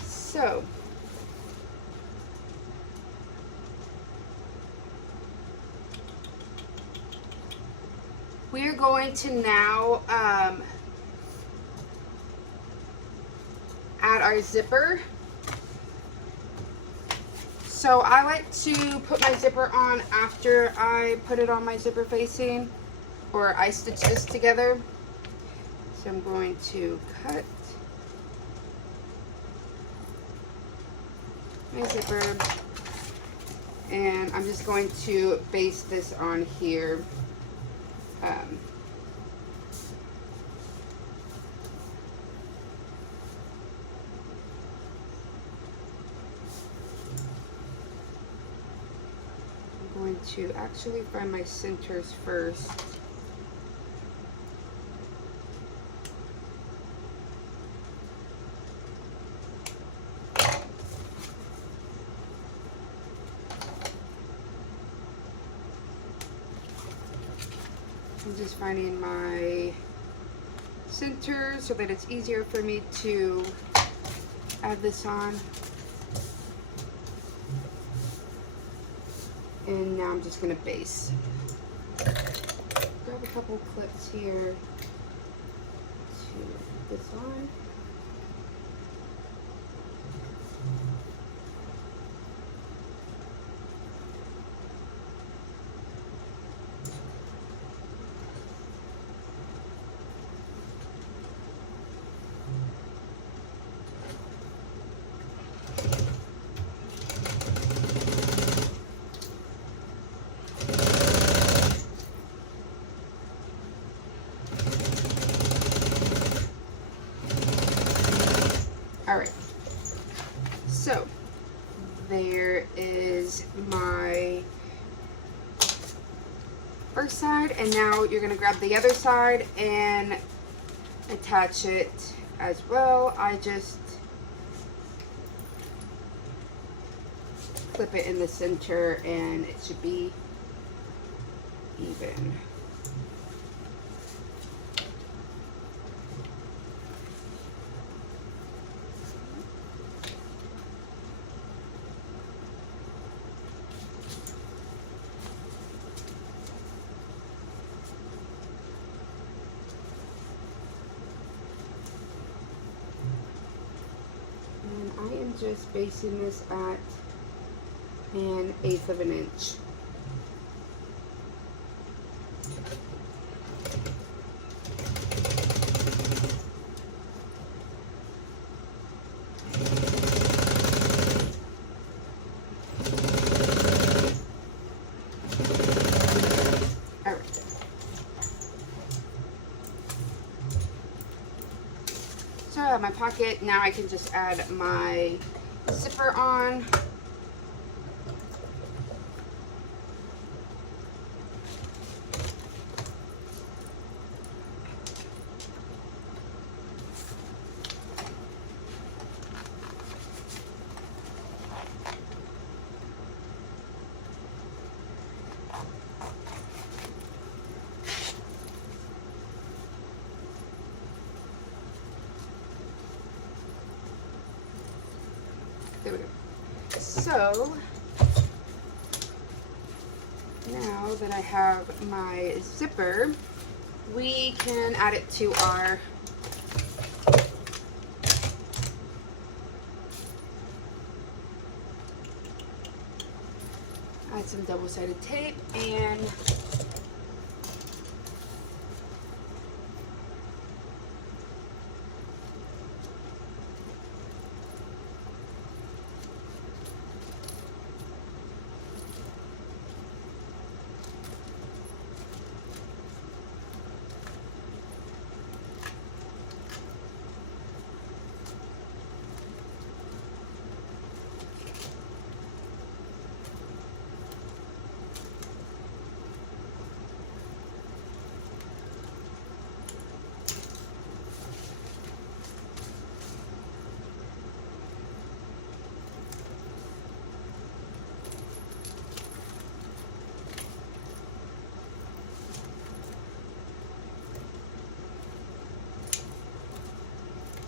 so we're going to now add our zipper. So I like to put my zipper on after I put it on my zipper facing, or I stitch this together. So I'm going to cut my zipper, and I'm just going to baste this on here. I'm going to actually find my centers first. I'm just finding my center so that it's easier for me to add this on. And now I'm just going to base. Grab a couple clips here to put this on. Alright, so there is my first side, and now you're going to grab the other side and attach it as well. I just clip it in the center and it should be even. I am just basing this at 1/8 of an inch. So I have my pocket. Now I can just add my zipper on. There we go. So now that I have my zipper, we can add it to our add some double-sided tape and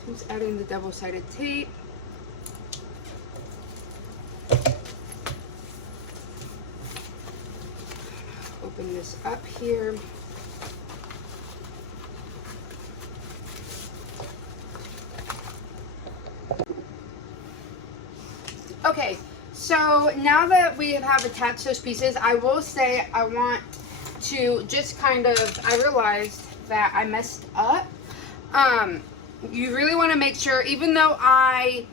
just adding the double-sided tape. Open this up here. Okay, so now that we have attached those pieces, I will say I want to just kind of, I realized that I messed up. You really want to make sure, even though I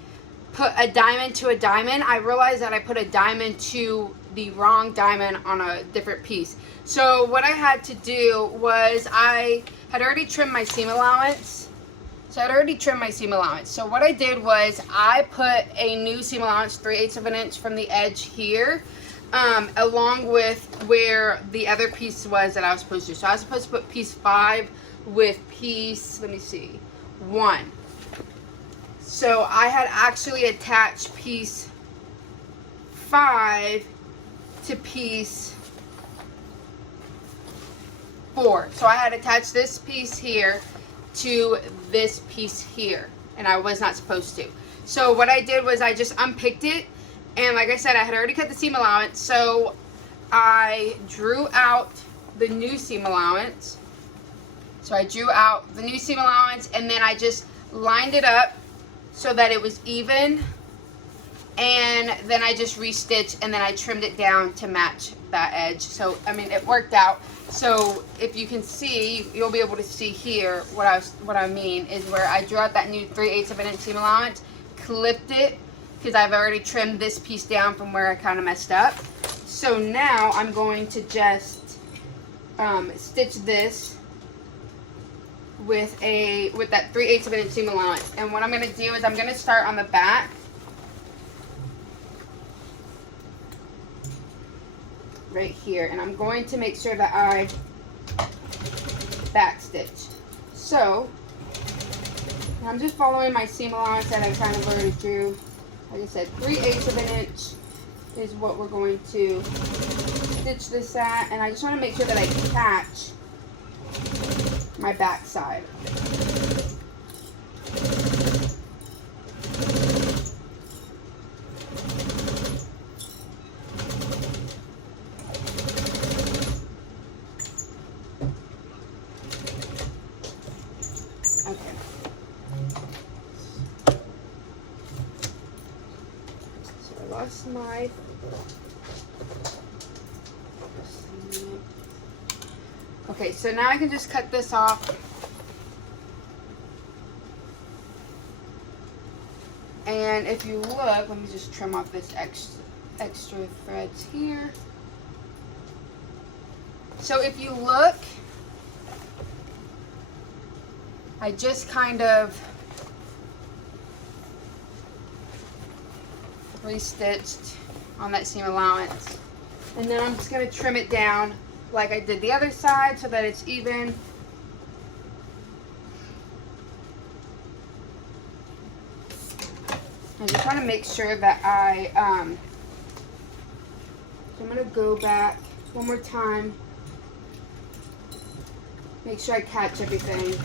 put a diamond to a diamond, I realized that I put a diamond to the wrong diamond on a different piece. So what I had to do was I had already trimmed my seam allowance. So what I did was I put a new seam allowance, 3/8 of an inch from the edge here, along with where the other piece was that I was supposed to. So I was supposed to put piece 5 with piece, let me see, 1. So I had actually attached piece 5 to piece 4. So I had attached this piece here to this piece here, and I was not supposed to. So what I did was I just unpicked it, and like I said, I had already cut the seam allowance, so I drew out the new seam allowance. So I drew out the new seam allowance, and then I just lined it up so that it was even, and then I just restitched, and then I trimmed it down to match that edge. So I mean, it worked out. So if you can see, you'll be able to see here what I mean is where I drew out that new 3/8 of an inch seam allowance, clipped it, because I've already trimmed this piece down from where I kind of messed up. So now I'm going to just stitch this with that 3/8 of an inch seam allowance. And what I'm going to do is I'm going to start on the back. Right here, and I'm going to make sure that I back stitch. So I'm just following my seam allowance that I kind of already drew. Like I said, 3/8 of an inch is what we're going to stitch this at, and I just want to make sure that I catch my back side. My okay, so now I can just cut this off, and if you look, let me just trim off this extra threads here. So if you look, I just kind of restitched on that seam allowance, and then I'm just going to trim it down like I did the other side so that it's even. I just want to make sure that I'm going to go back one more time, make sure I catch everything.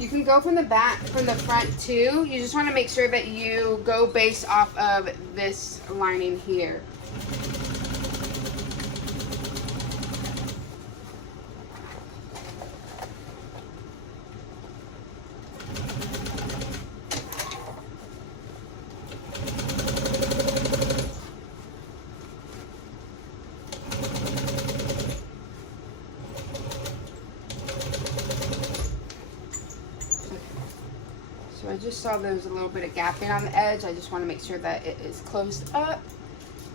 You can can go from the back, from the front too. You just want to make sure that you go based off of this lining here. So I just saw there was a little bit of gapping on the edge. I just want to make sure that it is closed up.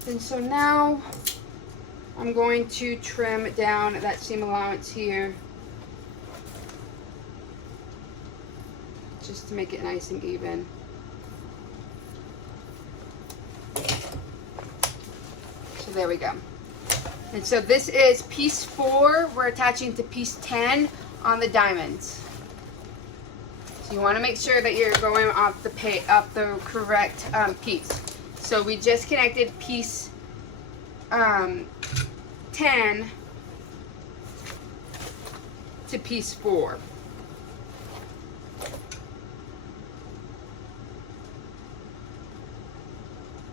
And so now I'm going to trim down that seam allowance here, just to make it nice and even. So there we go. And so this is piece 4. We're attaching to piece 10 on the diamonds. So you want to make sure that you're going off the correct piece. So we just connected piece 10 to piece 4.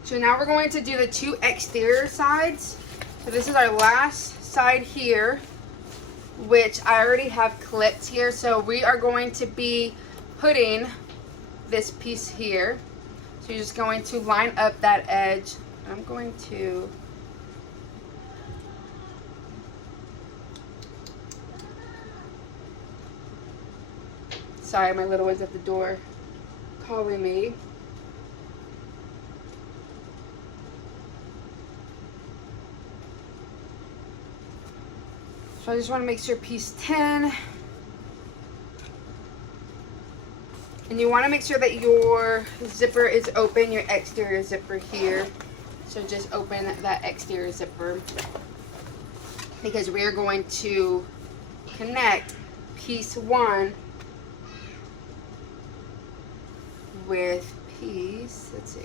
So now we're going to do the 2 exterior sides. So this is our last side here, which I already have clipped here. So we are going to be putting this piece here. So you're just going to line up that edge. I'm going to sorry, my little one's at the door calling me. So I just want to make sure piece 10, and you want to make sure that your zipper is open, your exterior zipper here. So just open that exterior zipper, because we are going to connect piece 1 with piece, let's see,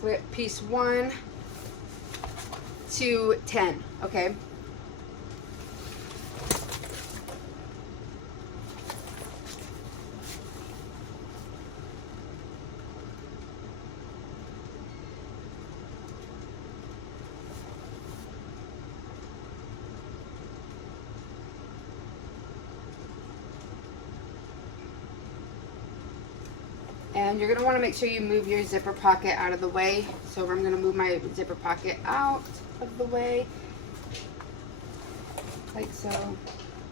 clip piece 1 to 10, okay? And you're going to want to make sure you move your zipper pocket out of the way. So I'm going to move my zipper pocket out of the way, like so.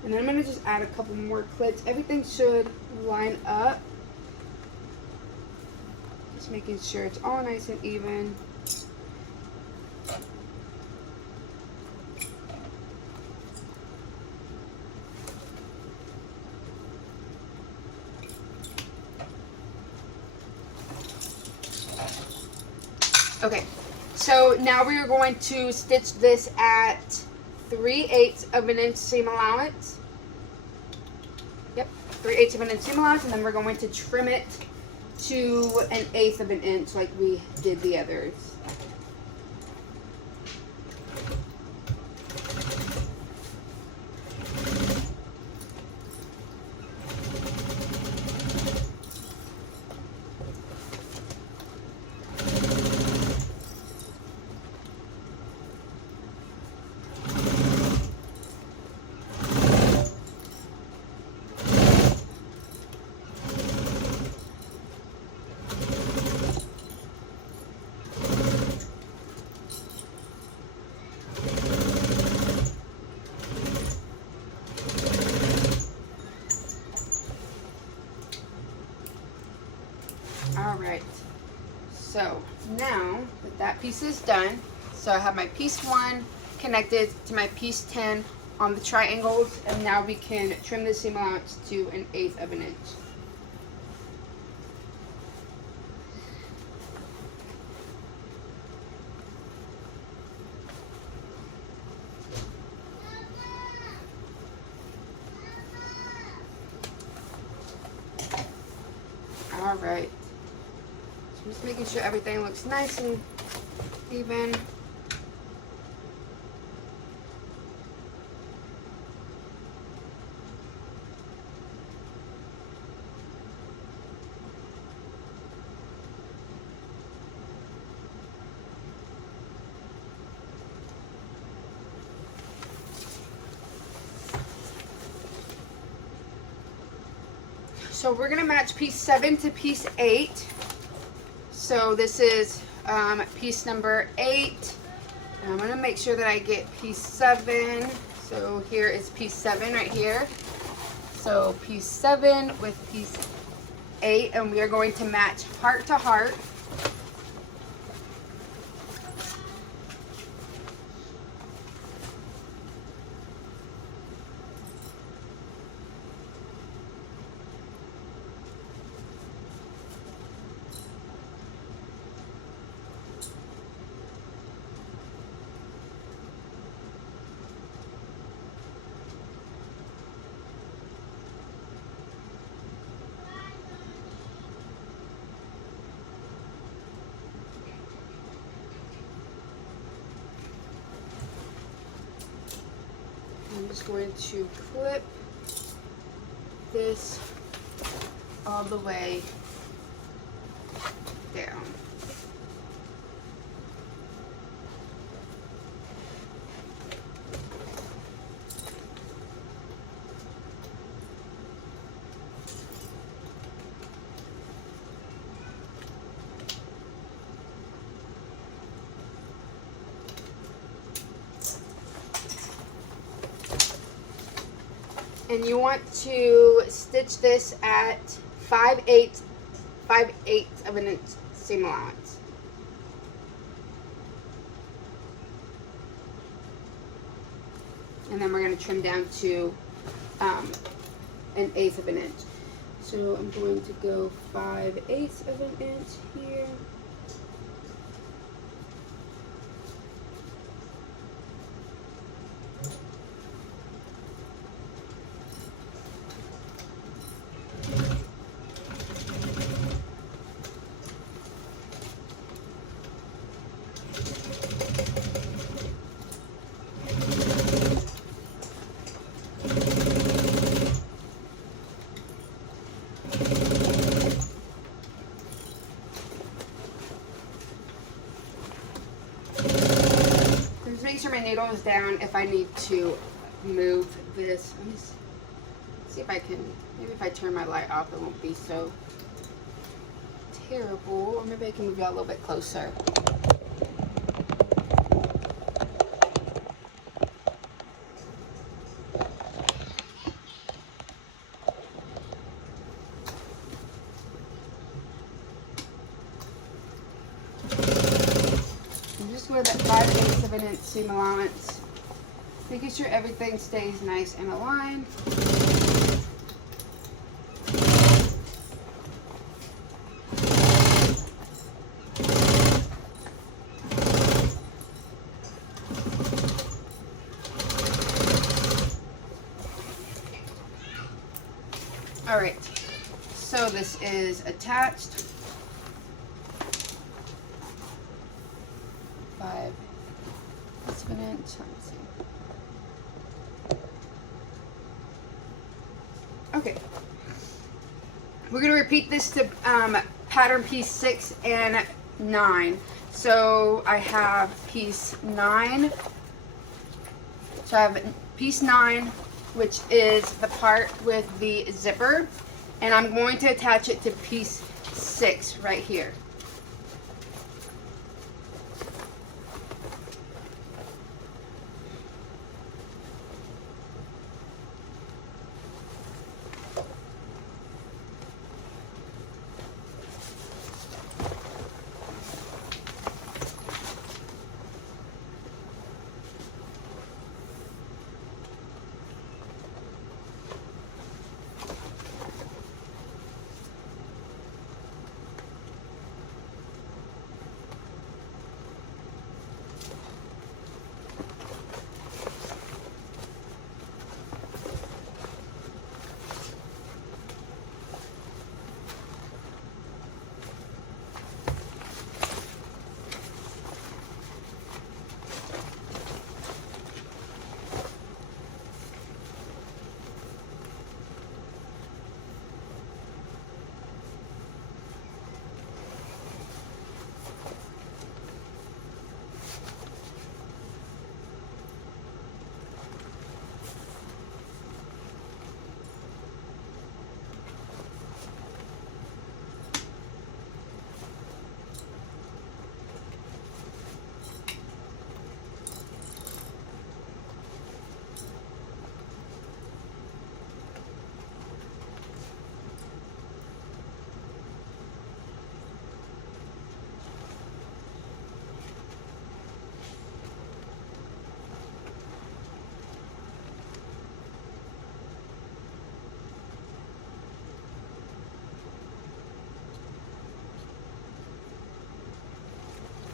And then I'm going to just add a couple more clips. Everything should line up. Just making sure it's all nice and even. Okay, so now we are going to stitch this at 3/8 of an inch seam allowance. Yep, 3/8 of an inch seam allowance, and then we're going to trim it to 1/8 of an inch like we did the others. Alright, so now that piece is done, so I have my piece 1 connected to my piece 10 on the triangles, and now we can trim the seam allowance to 1/8 of an inch. All right. So just making sure everything looks nice and even. So we're gonna match piece 7 to piece 8. So this is piece number 8. And I'm gonna make sure that I get piece 7. So here is piece 7 right here. So piece 7 with piece 8, and we are going to match heart to heart. I'm just going to clip this all the way down. And you want to stitch this at 5/8 of an inch seam allowance. And then we're going to trim down to 1/8 of an inch. So I'm going to go 5/8 of an inch here. Make sure my needle is down if I need to move this. Let me see if I can, maybe if I turn my light off it won't be so terrible, or maybe I can move y'all a little bit closer. With that 5/8 of an inch seam allowance, making sure everything stays nice and aligned. All right, so this is attached. 5/8 of an inch. Let me see. Okay. We're going to repeat this to pattern piece 6 and 9. So I have piece 9. So I have piece 9, which is the part with the zipper, and I'm going to attach it to piece 6 right here.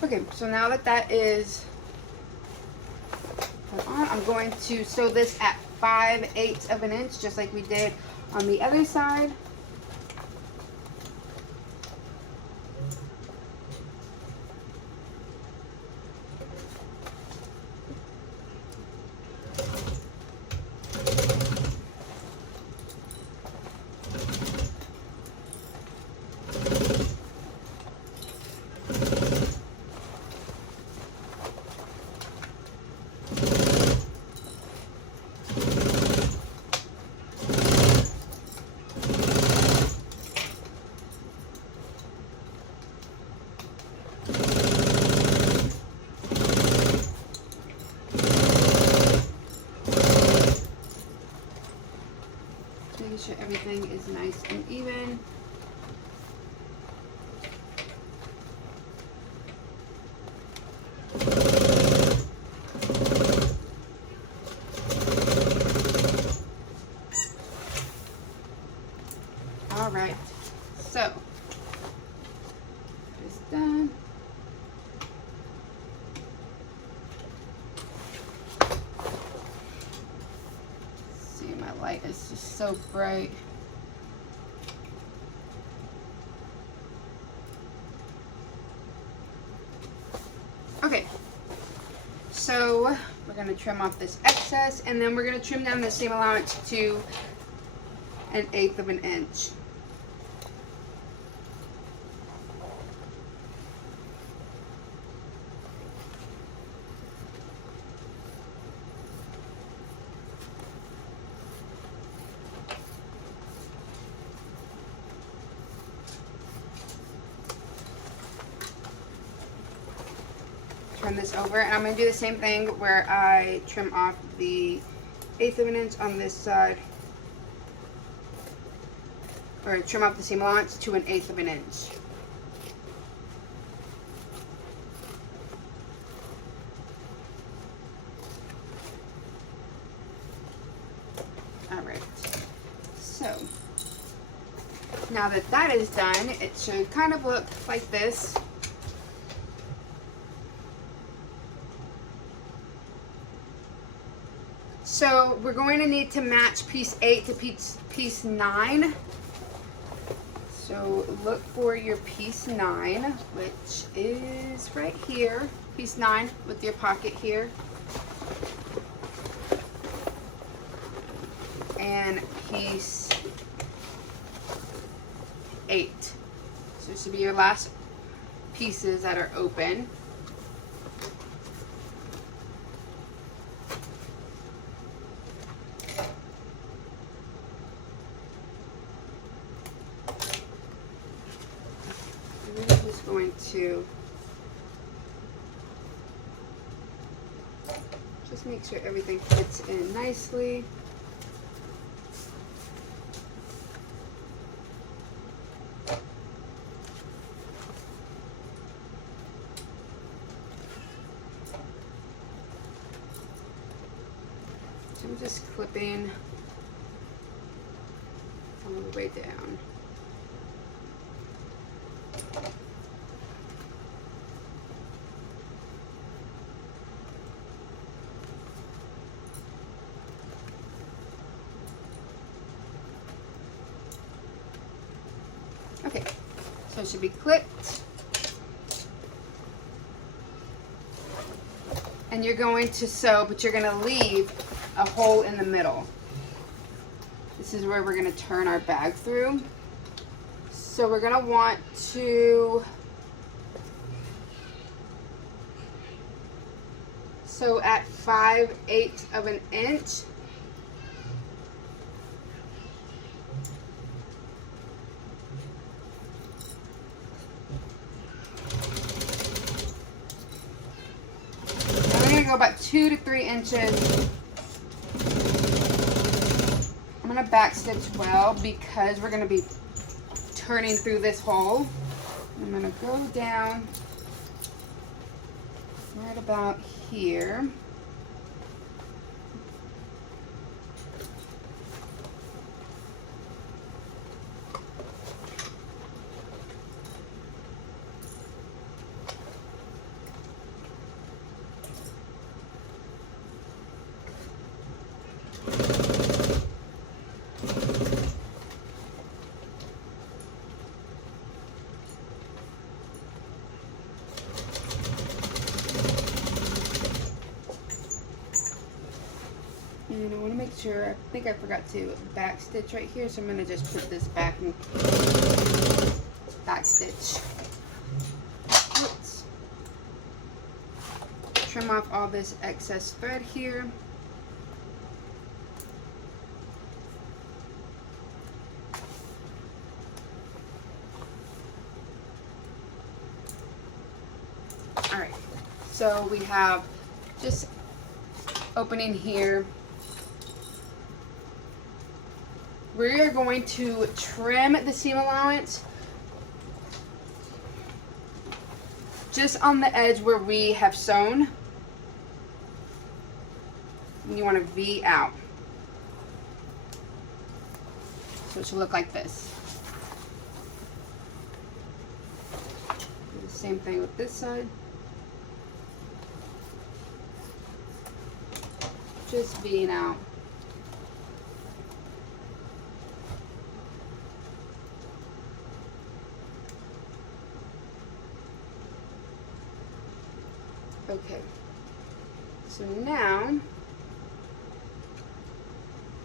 Okay, so now that that is put on, I'm going to sew this at 5/8 of an inch, just like we did on the other side. Making sure everything is nice and even. All right, so it's done. See, my light is just so bright. Okay, so we're going to trim off this excess, and then we're going to trim down the seam allowance to 1/8 of an inch. Turn this over, and I'm going to do the same thing where I trim off the 1/8 of an inch on this side, or trim off the seam allowance to 1/8 of an inch. Alright, so now that that is done, it should kind of look like this. So we're going to need to match piece 8 to piece 9. So look for your piece 9, which is right here. Piece 9 with your pocket here. And piece 8. So this should be your last pieces that are open. Going to just make sure everything fits in nicely. So I'm just clipping all the way down. Okay, so it should be clipped. And you're going to sew, but you're going to leave a hole in the middle. This is where we're going to turn our bag through. So we're going to want to sew at 5/8 of an inch. Go about 2 to 3 inches. I'm going to back stitch well because we're going to be turning through this hole. I'm going to go down right about here. And I want to make sure, I think I forgot to back stitch right here, so I'm going to just put this back and back stitch. Oops. Trim off all this excess thread here. Alright, so we have just opening here. We are going to trim the seam allowance just on the edge where we have sewn. And you want to V out. So it should look like this. Do the same thing with this side. Just V'ing out. Okay, so now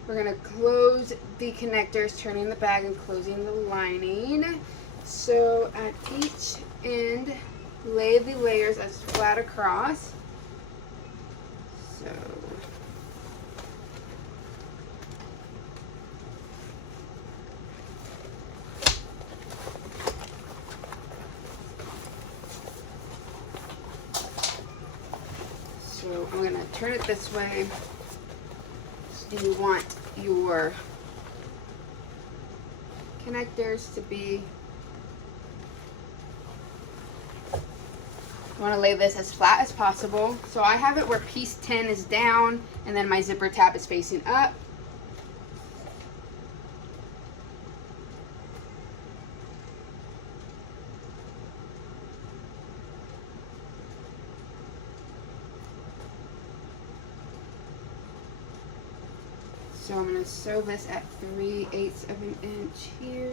we're going to close the connectors, turning the bag and closing the lining. So at each end, lay the layers as flat across. So I'm going to turn it this way, and you want your connectors to be, you want to lay this as flat as possible. So I have it where piece 10 is down and then my zipper tab is facing up. So I'm going to sew this at 3/8 of an inch here.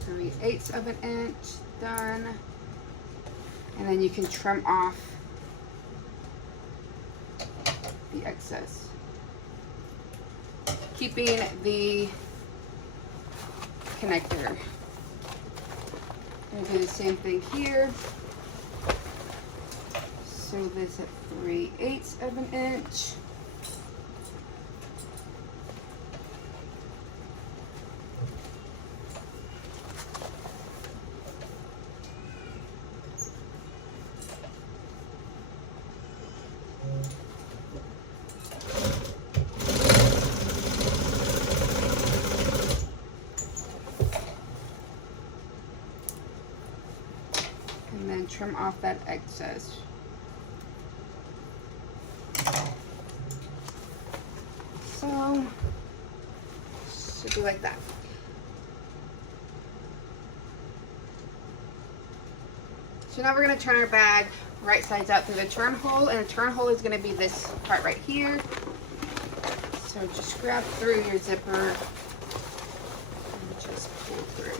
Three-eighths of an inch, done. And then you can trim off the excess, keeping the connector. I'm going to do the same thing here. Sew this at 3/8 of an inch. And then trim off that excess. So, should be like that. So now we're going to turn our bag right sides out through the turn hole, and the turn hole is going to be this part right here. So just grab through your zipper and just pull through.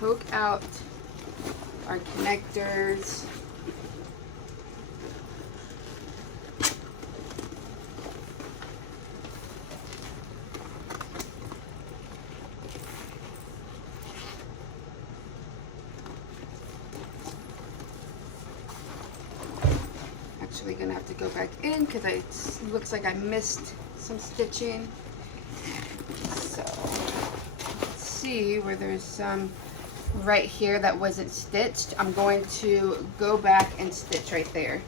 Poke out our connectors. actually gonna have to go back in because it looks like I missed some stitching. So let's see where there's some right here that wasn't stitched. I'm going to go back and stitch right there.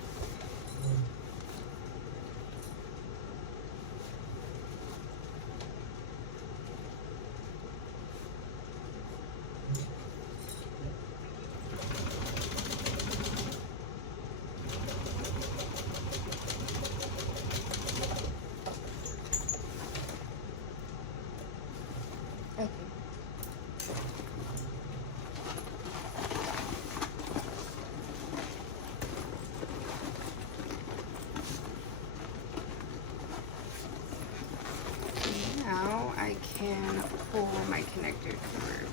Now I can pull my connector through.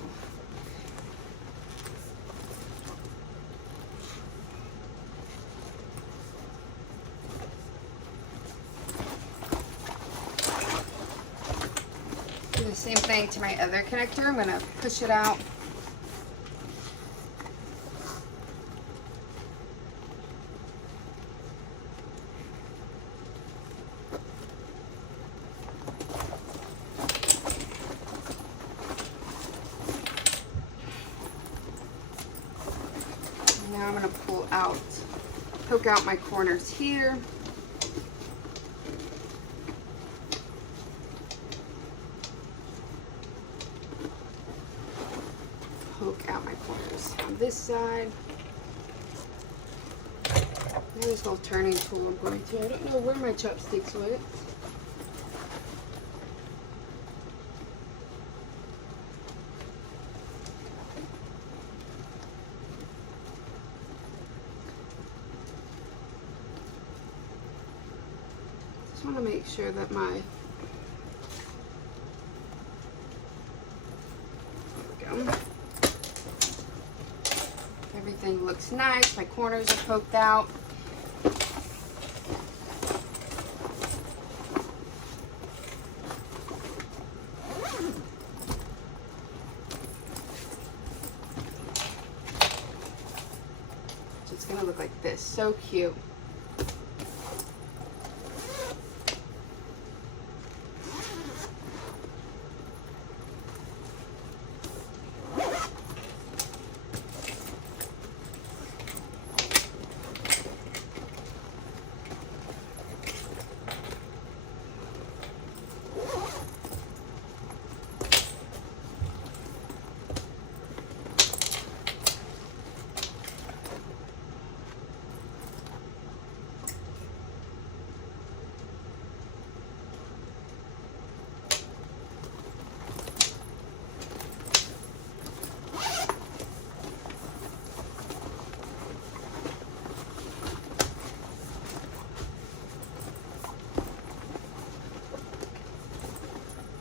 Do the same thing to my other connector. I'm going to push it out. Now I'm going to pull out, poke out my corners here. Poke out my corners on this side. Now this little turning tool I'm going to, I don't know where my chopsticks went. Just want to make sure that my, there we go. Everything looks nice. My corners are poked out. So it's going to look like this. So cute.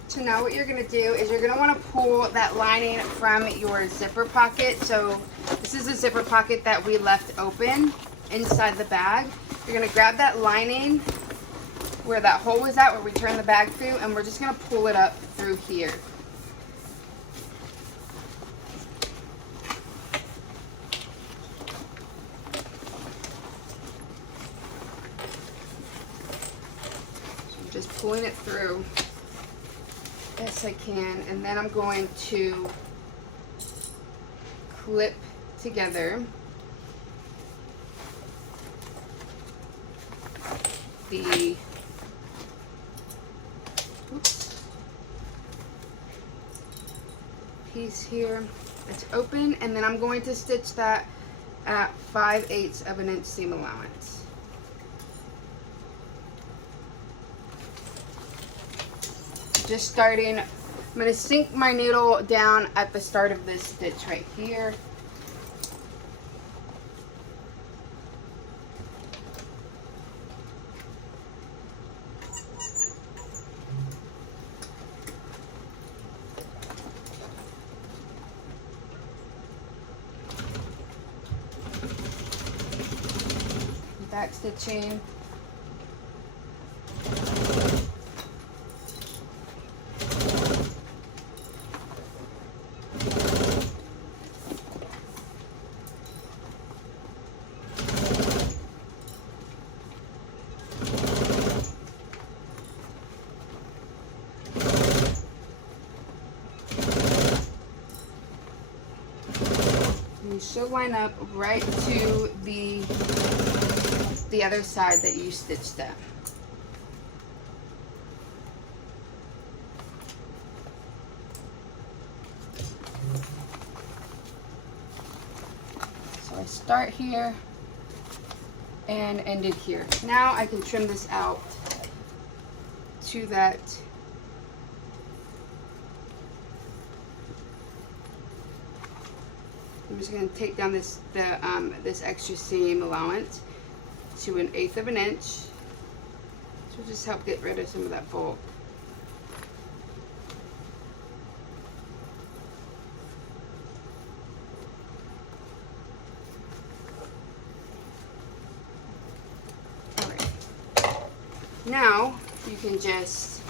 So now what you're going to do is you're going to want to pull that lining from your zipper pocket. So this is a zipper pocket that we left open inside the bag. You're going to grab that lining where that hole was at, where we turned the bag through, and we're just going to pull it up through here. So I'm just pulling it through. Yes, I can, and then I'm going to clip together the piece here. It's open, and then I'm going to stitch that at 5/8 of an inch seam allowance. Just starting, I'm going to sink my needle down at the start of this stitch right here. Back stitching. and she'll line up right to the other side that you stitched at. So I start here and ended here. Now I can trim this out to that I'm just going to take down this extra seam allowance to 1/8 of an inch. This will just help get rid of some of that bulk. Alright. Now you can just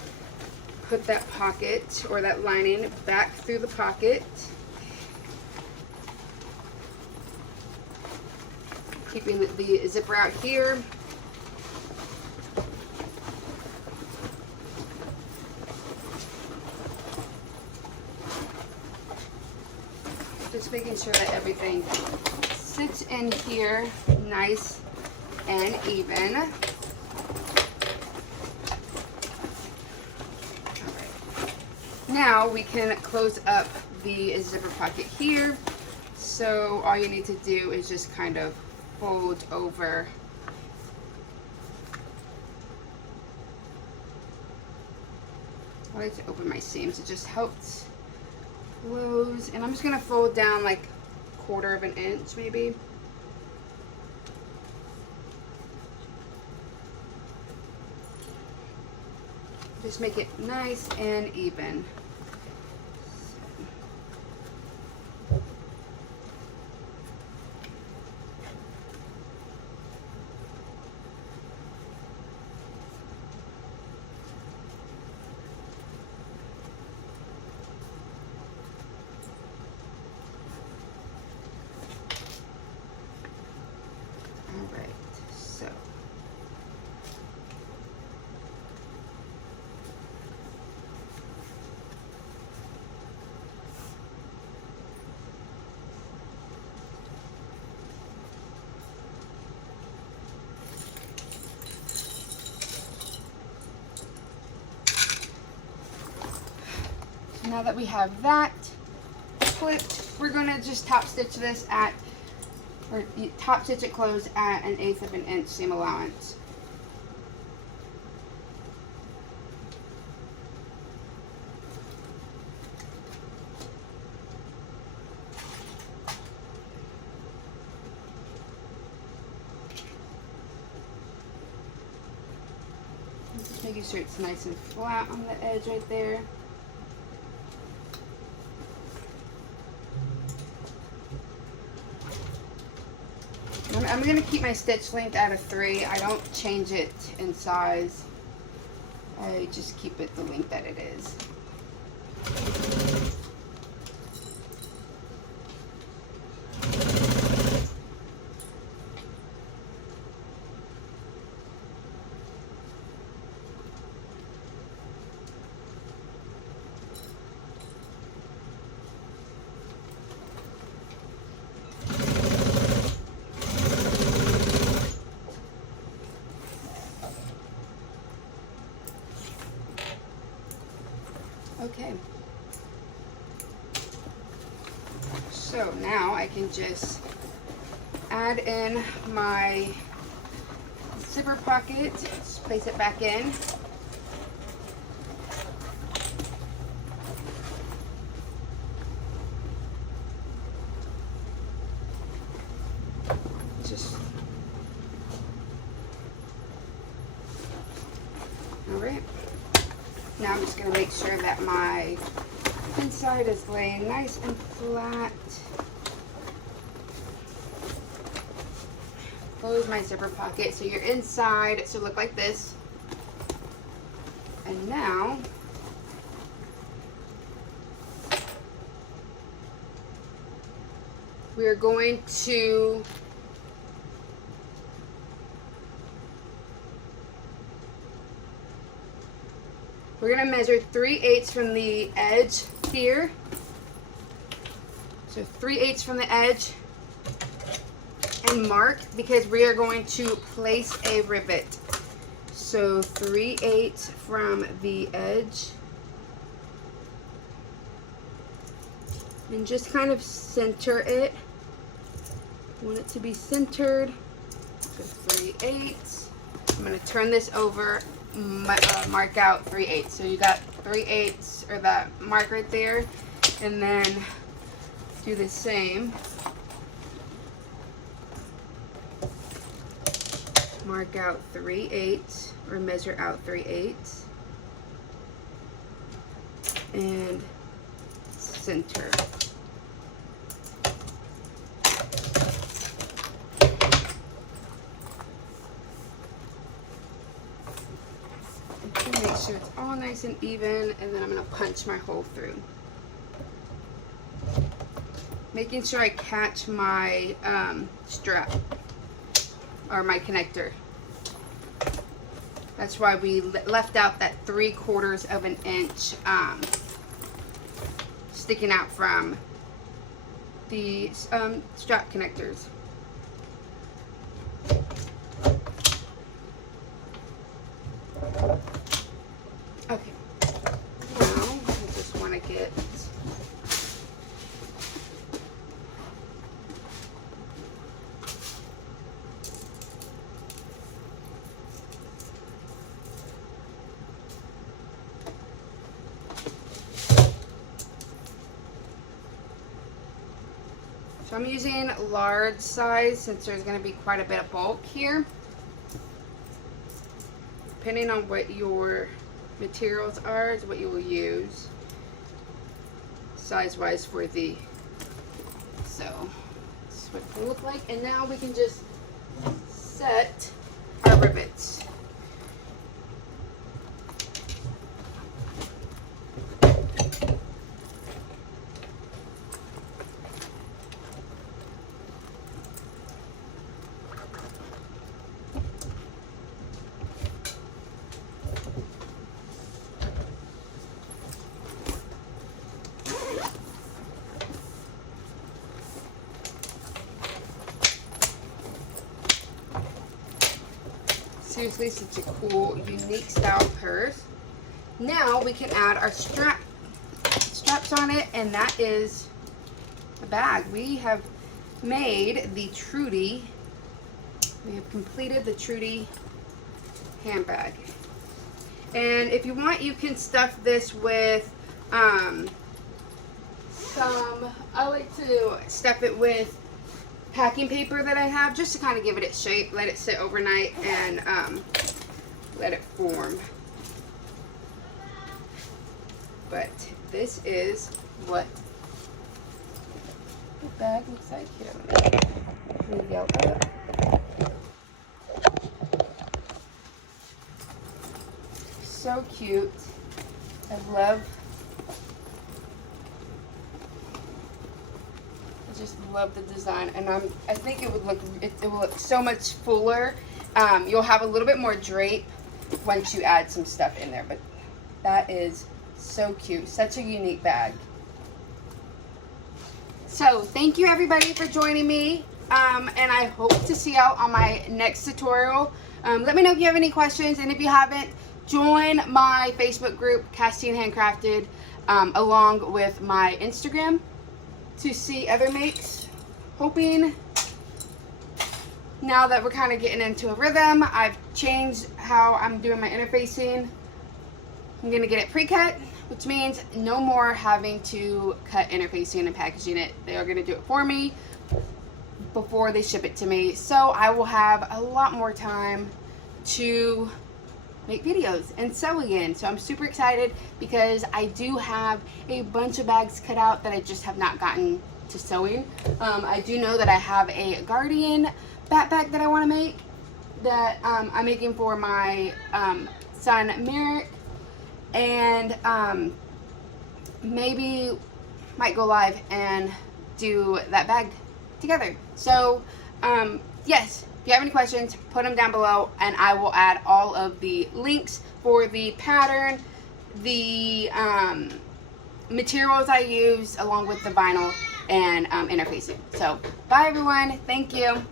put that pocket or that lining back through the pocket. Keeping the zipper out here. Just making sure that everything sits in here nice and even. All right. Now we can close up the zipper pocket here. So all you need to do is just kind of fold over I like to open my seams. It just helps close, and I'm just gonna fold down like 1/4 of an inch maybe. Just make it nice and even. Now that we have that clipped, we're going to just top stitch this at, or top stitch it closed at 1/8 of an inch seam allowance. Just making sure it's nice and flat on the edge right there. I'm going to keep my stitch length at a 3. I don't change it in size. I just keep it the length that it is. Okay, so now I can just add in my zipper pocket, just place it back in. All right. Now I'm just going to make sure that my inside is laying nice and flat. Close my zipper pocket so your inside should look like this. And now we are going to we're going to measure 3/8 from the edge here. So 3/8 from the edge, and mark because we are going to place a rivet. So 3/8 from the edge. And just kind of center it. Want it to be centered. So 3/8. I'm going to turn this over, mark out 3/8. So you got 3/8 or that mark right there, and then do the same. Mark out 3/8 or measure out 3/8 and center. Make sure it's all nice and even, and then I'm going to punch my hole through. Making sure I catch my strap or my connector. That's why we left out that 3/4 of an inch sticking out from the strap connectors. Okay, now I just want to get so I'm using large size since there's going to be quite a bit of bulk here. Depending on what your materials are is what you will use size wise for the, so that's what it will look like. And now we can just set our rivets. Seriously, such a cool, unique style purse. Now we can add our straps on it, and that is a bag. We have made the Traudy. We have completed the Traudy handbag. And if you want, you can stuff this with I like to stuff it with packing paper that I have, just to kind of give it its shape, let it sit overnight, and let it form. But this is what the bag looks like. Here, let me go up. So cute. I just love the design, and I think it would look will look so much fuller. You'll have a little bit more drape once you add some stuff in there, but that is so cute. Such a unique bag. So thank you everybody for joining me, and I hope to see y'all on my next tutorial. Let me know if you have any questions, and if you haven't, join my Facebook group Casting Handcrafted, along with my Instagram, to see other makes. Hoping now that we're kind of getting into a rhythm, I've changed how I'm doing my interfacing. I'm going to get it pre-cut, which means no more having to cut interfacing and packaging it. They are going to do it for me before they ship it to me. So I will have a lot more time to make videos and sew again. So I'm super excited because I do have a bunch of bags cut out that I just have not gotten to sewing. I do know that I have a Guardian backpack that I want to make, that I'm making for my son Merrick, and maybe might go live and do that bag together. So yes, if you have any questions, put them down below, and I will add all of the links for the pattern, the materials I use, along with the vinyl and interfacing. So bye everyone, thank you.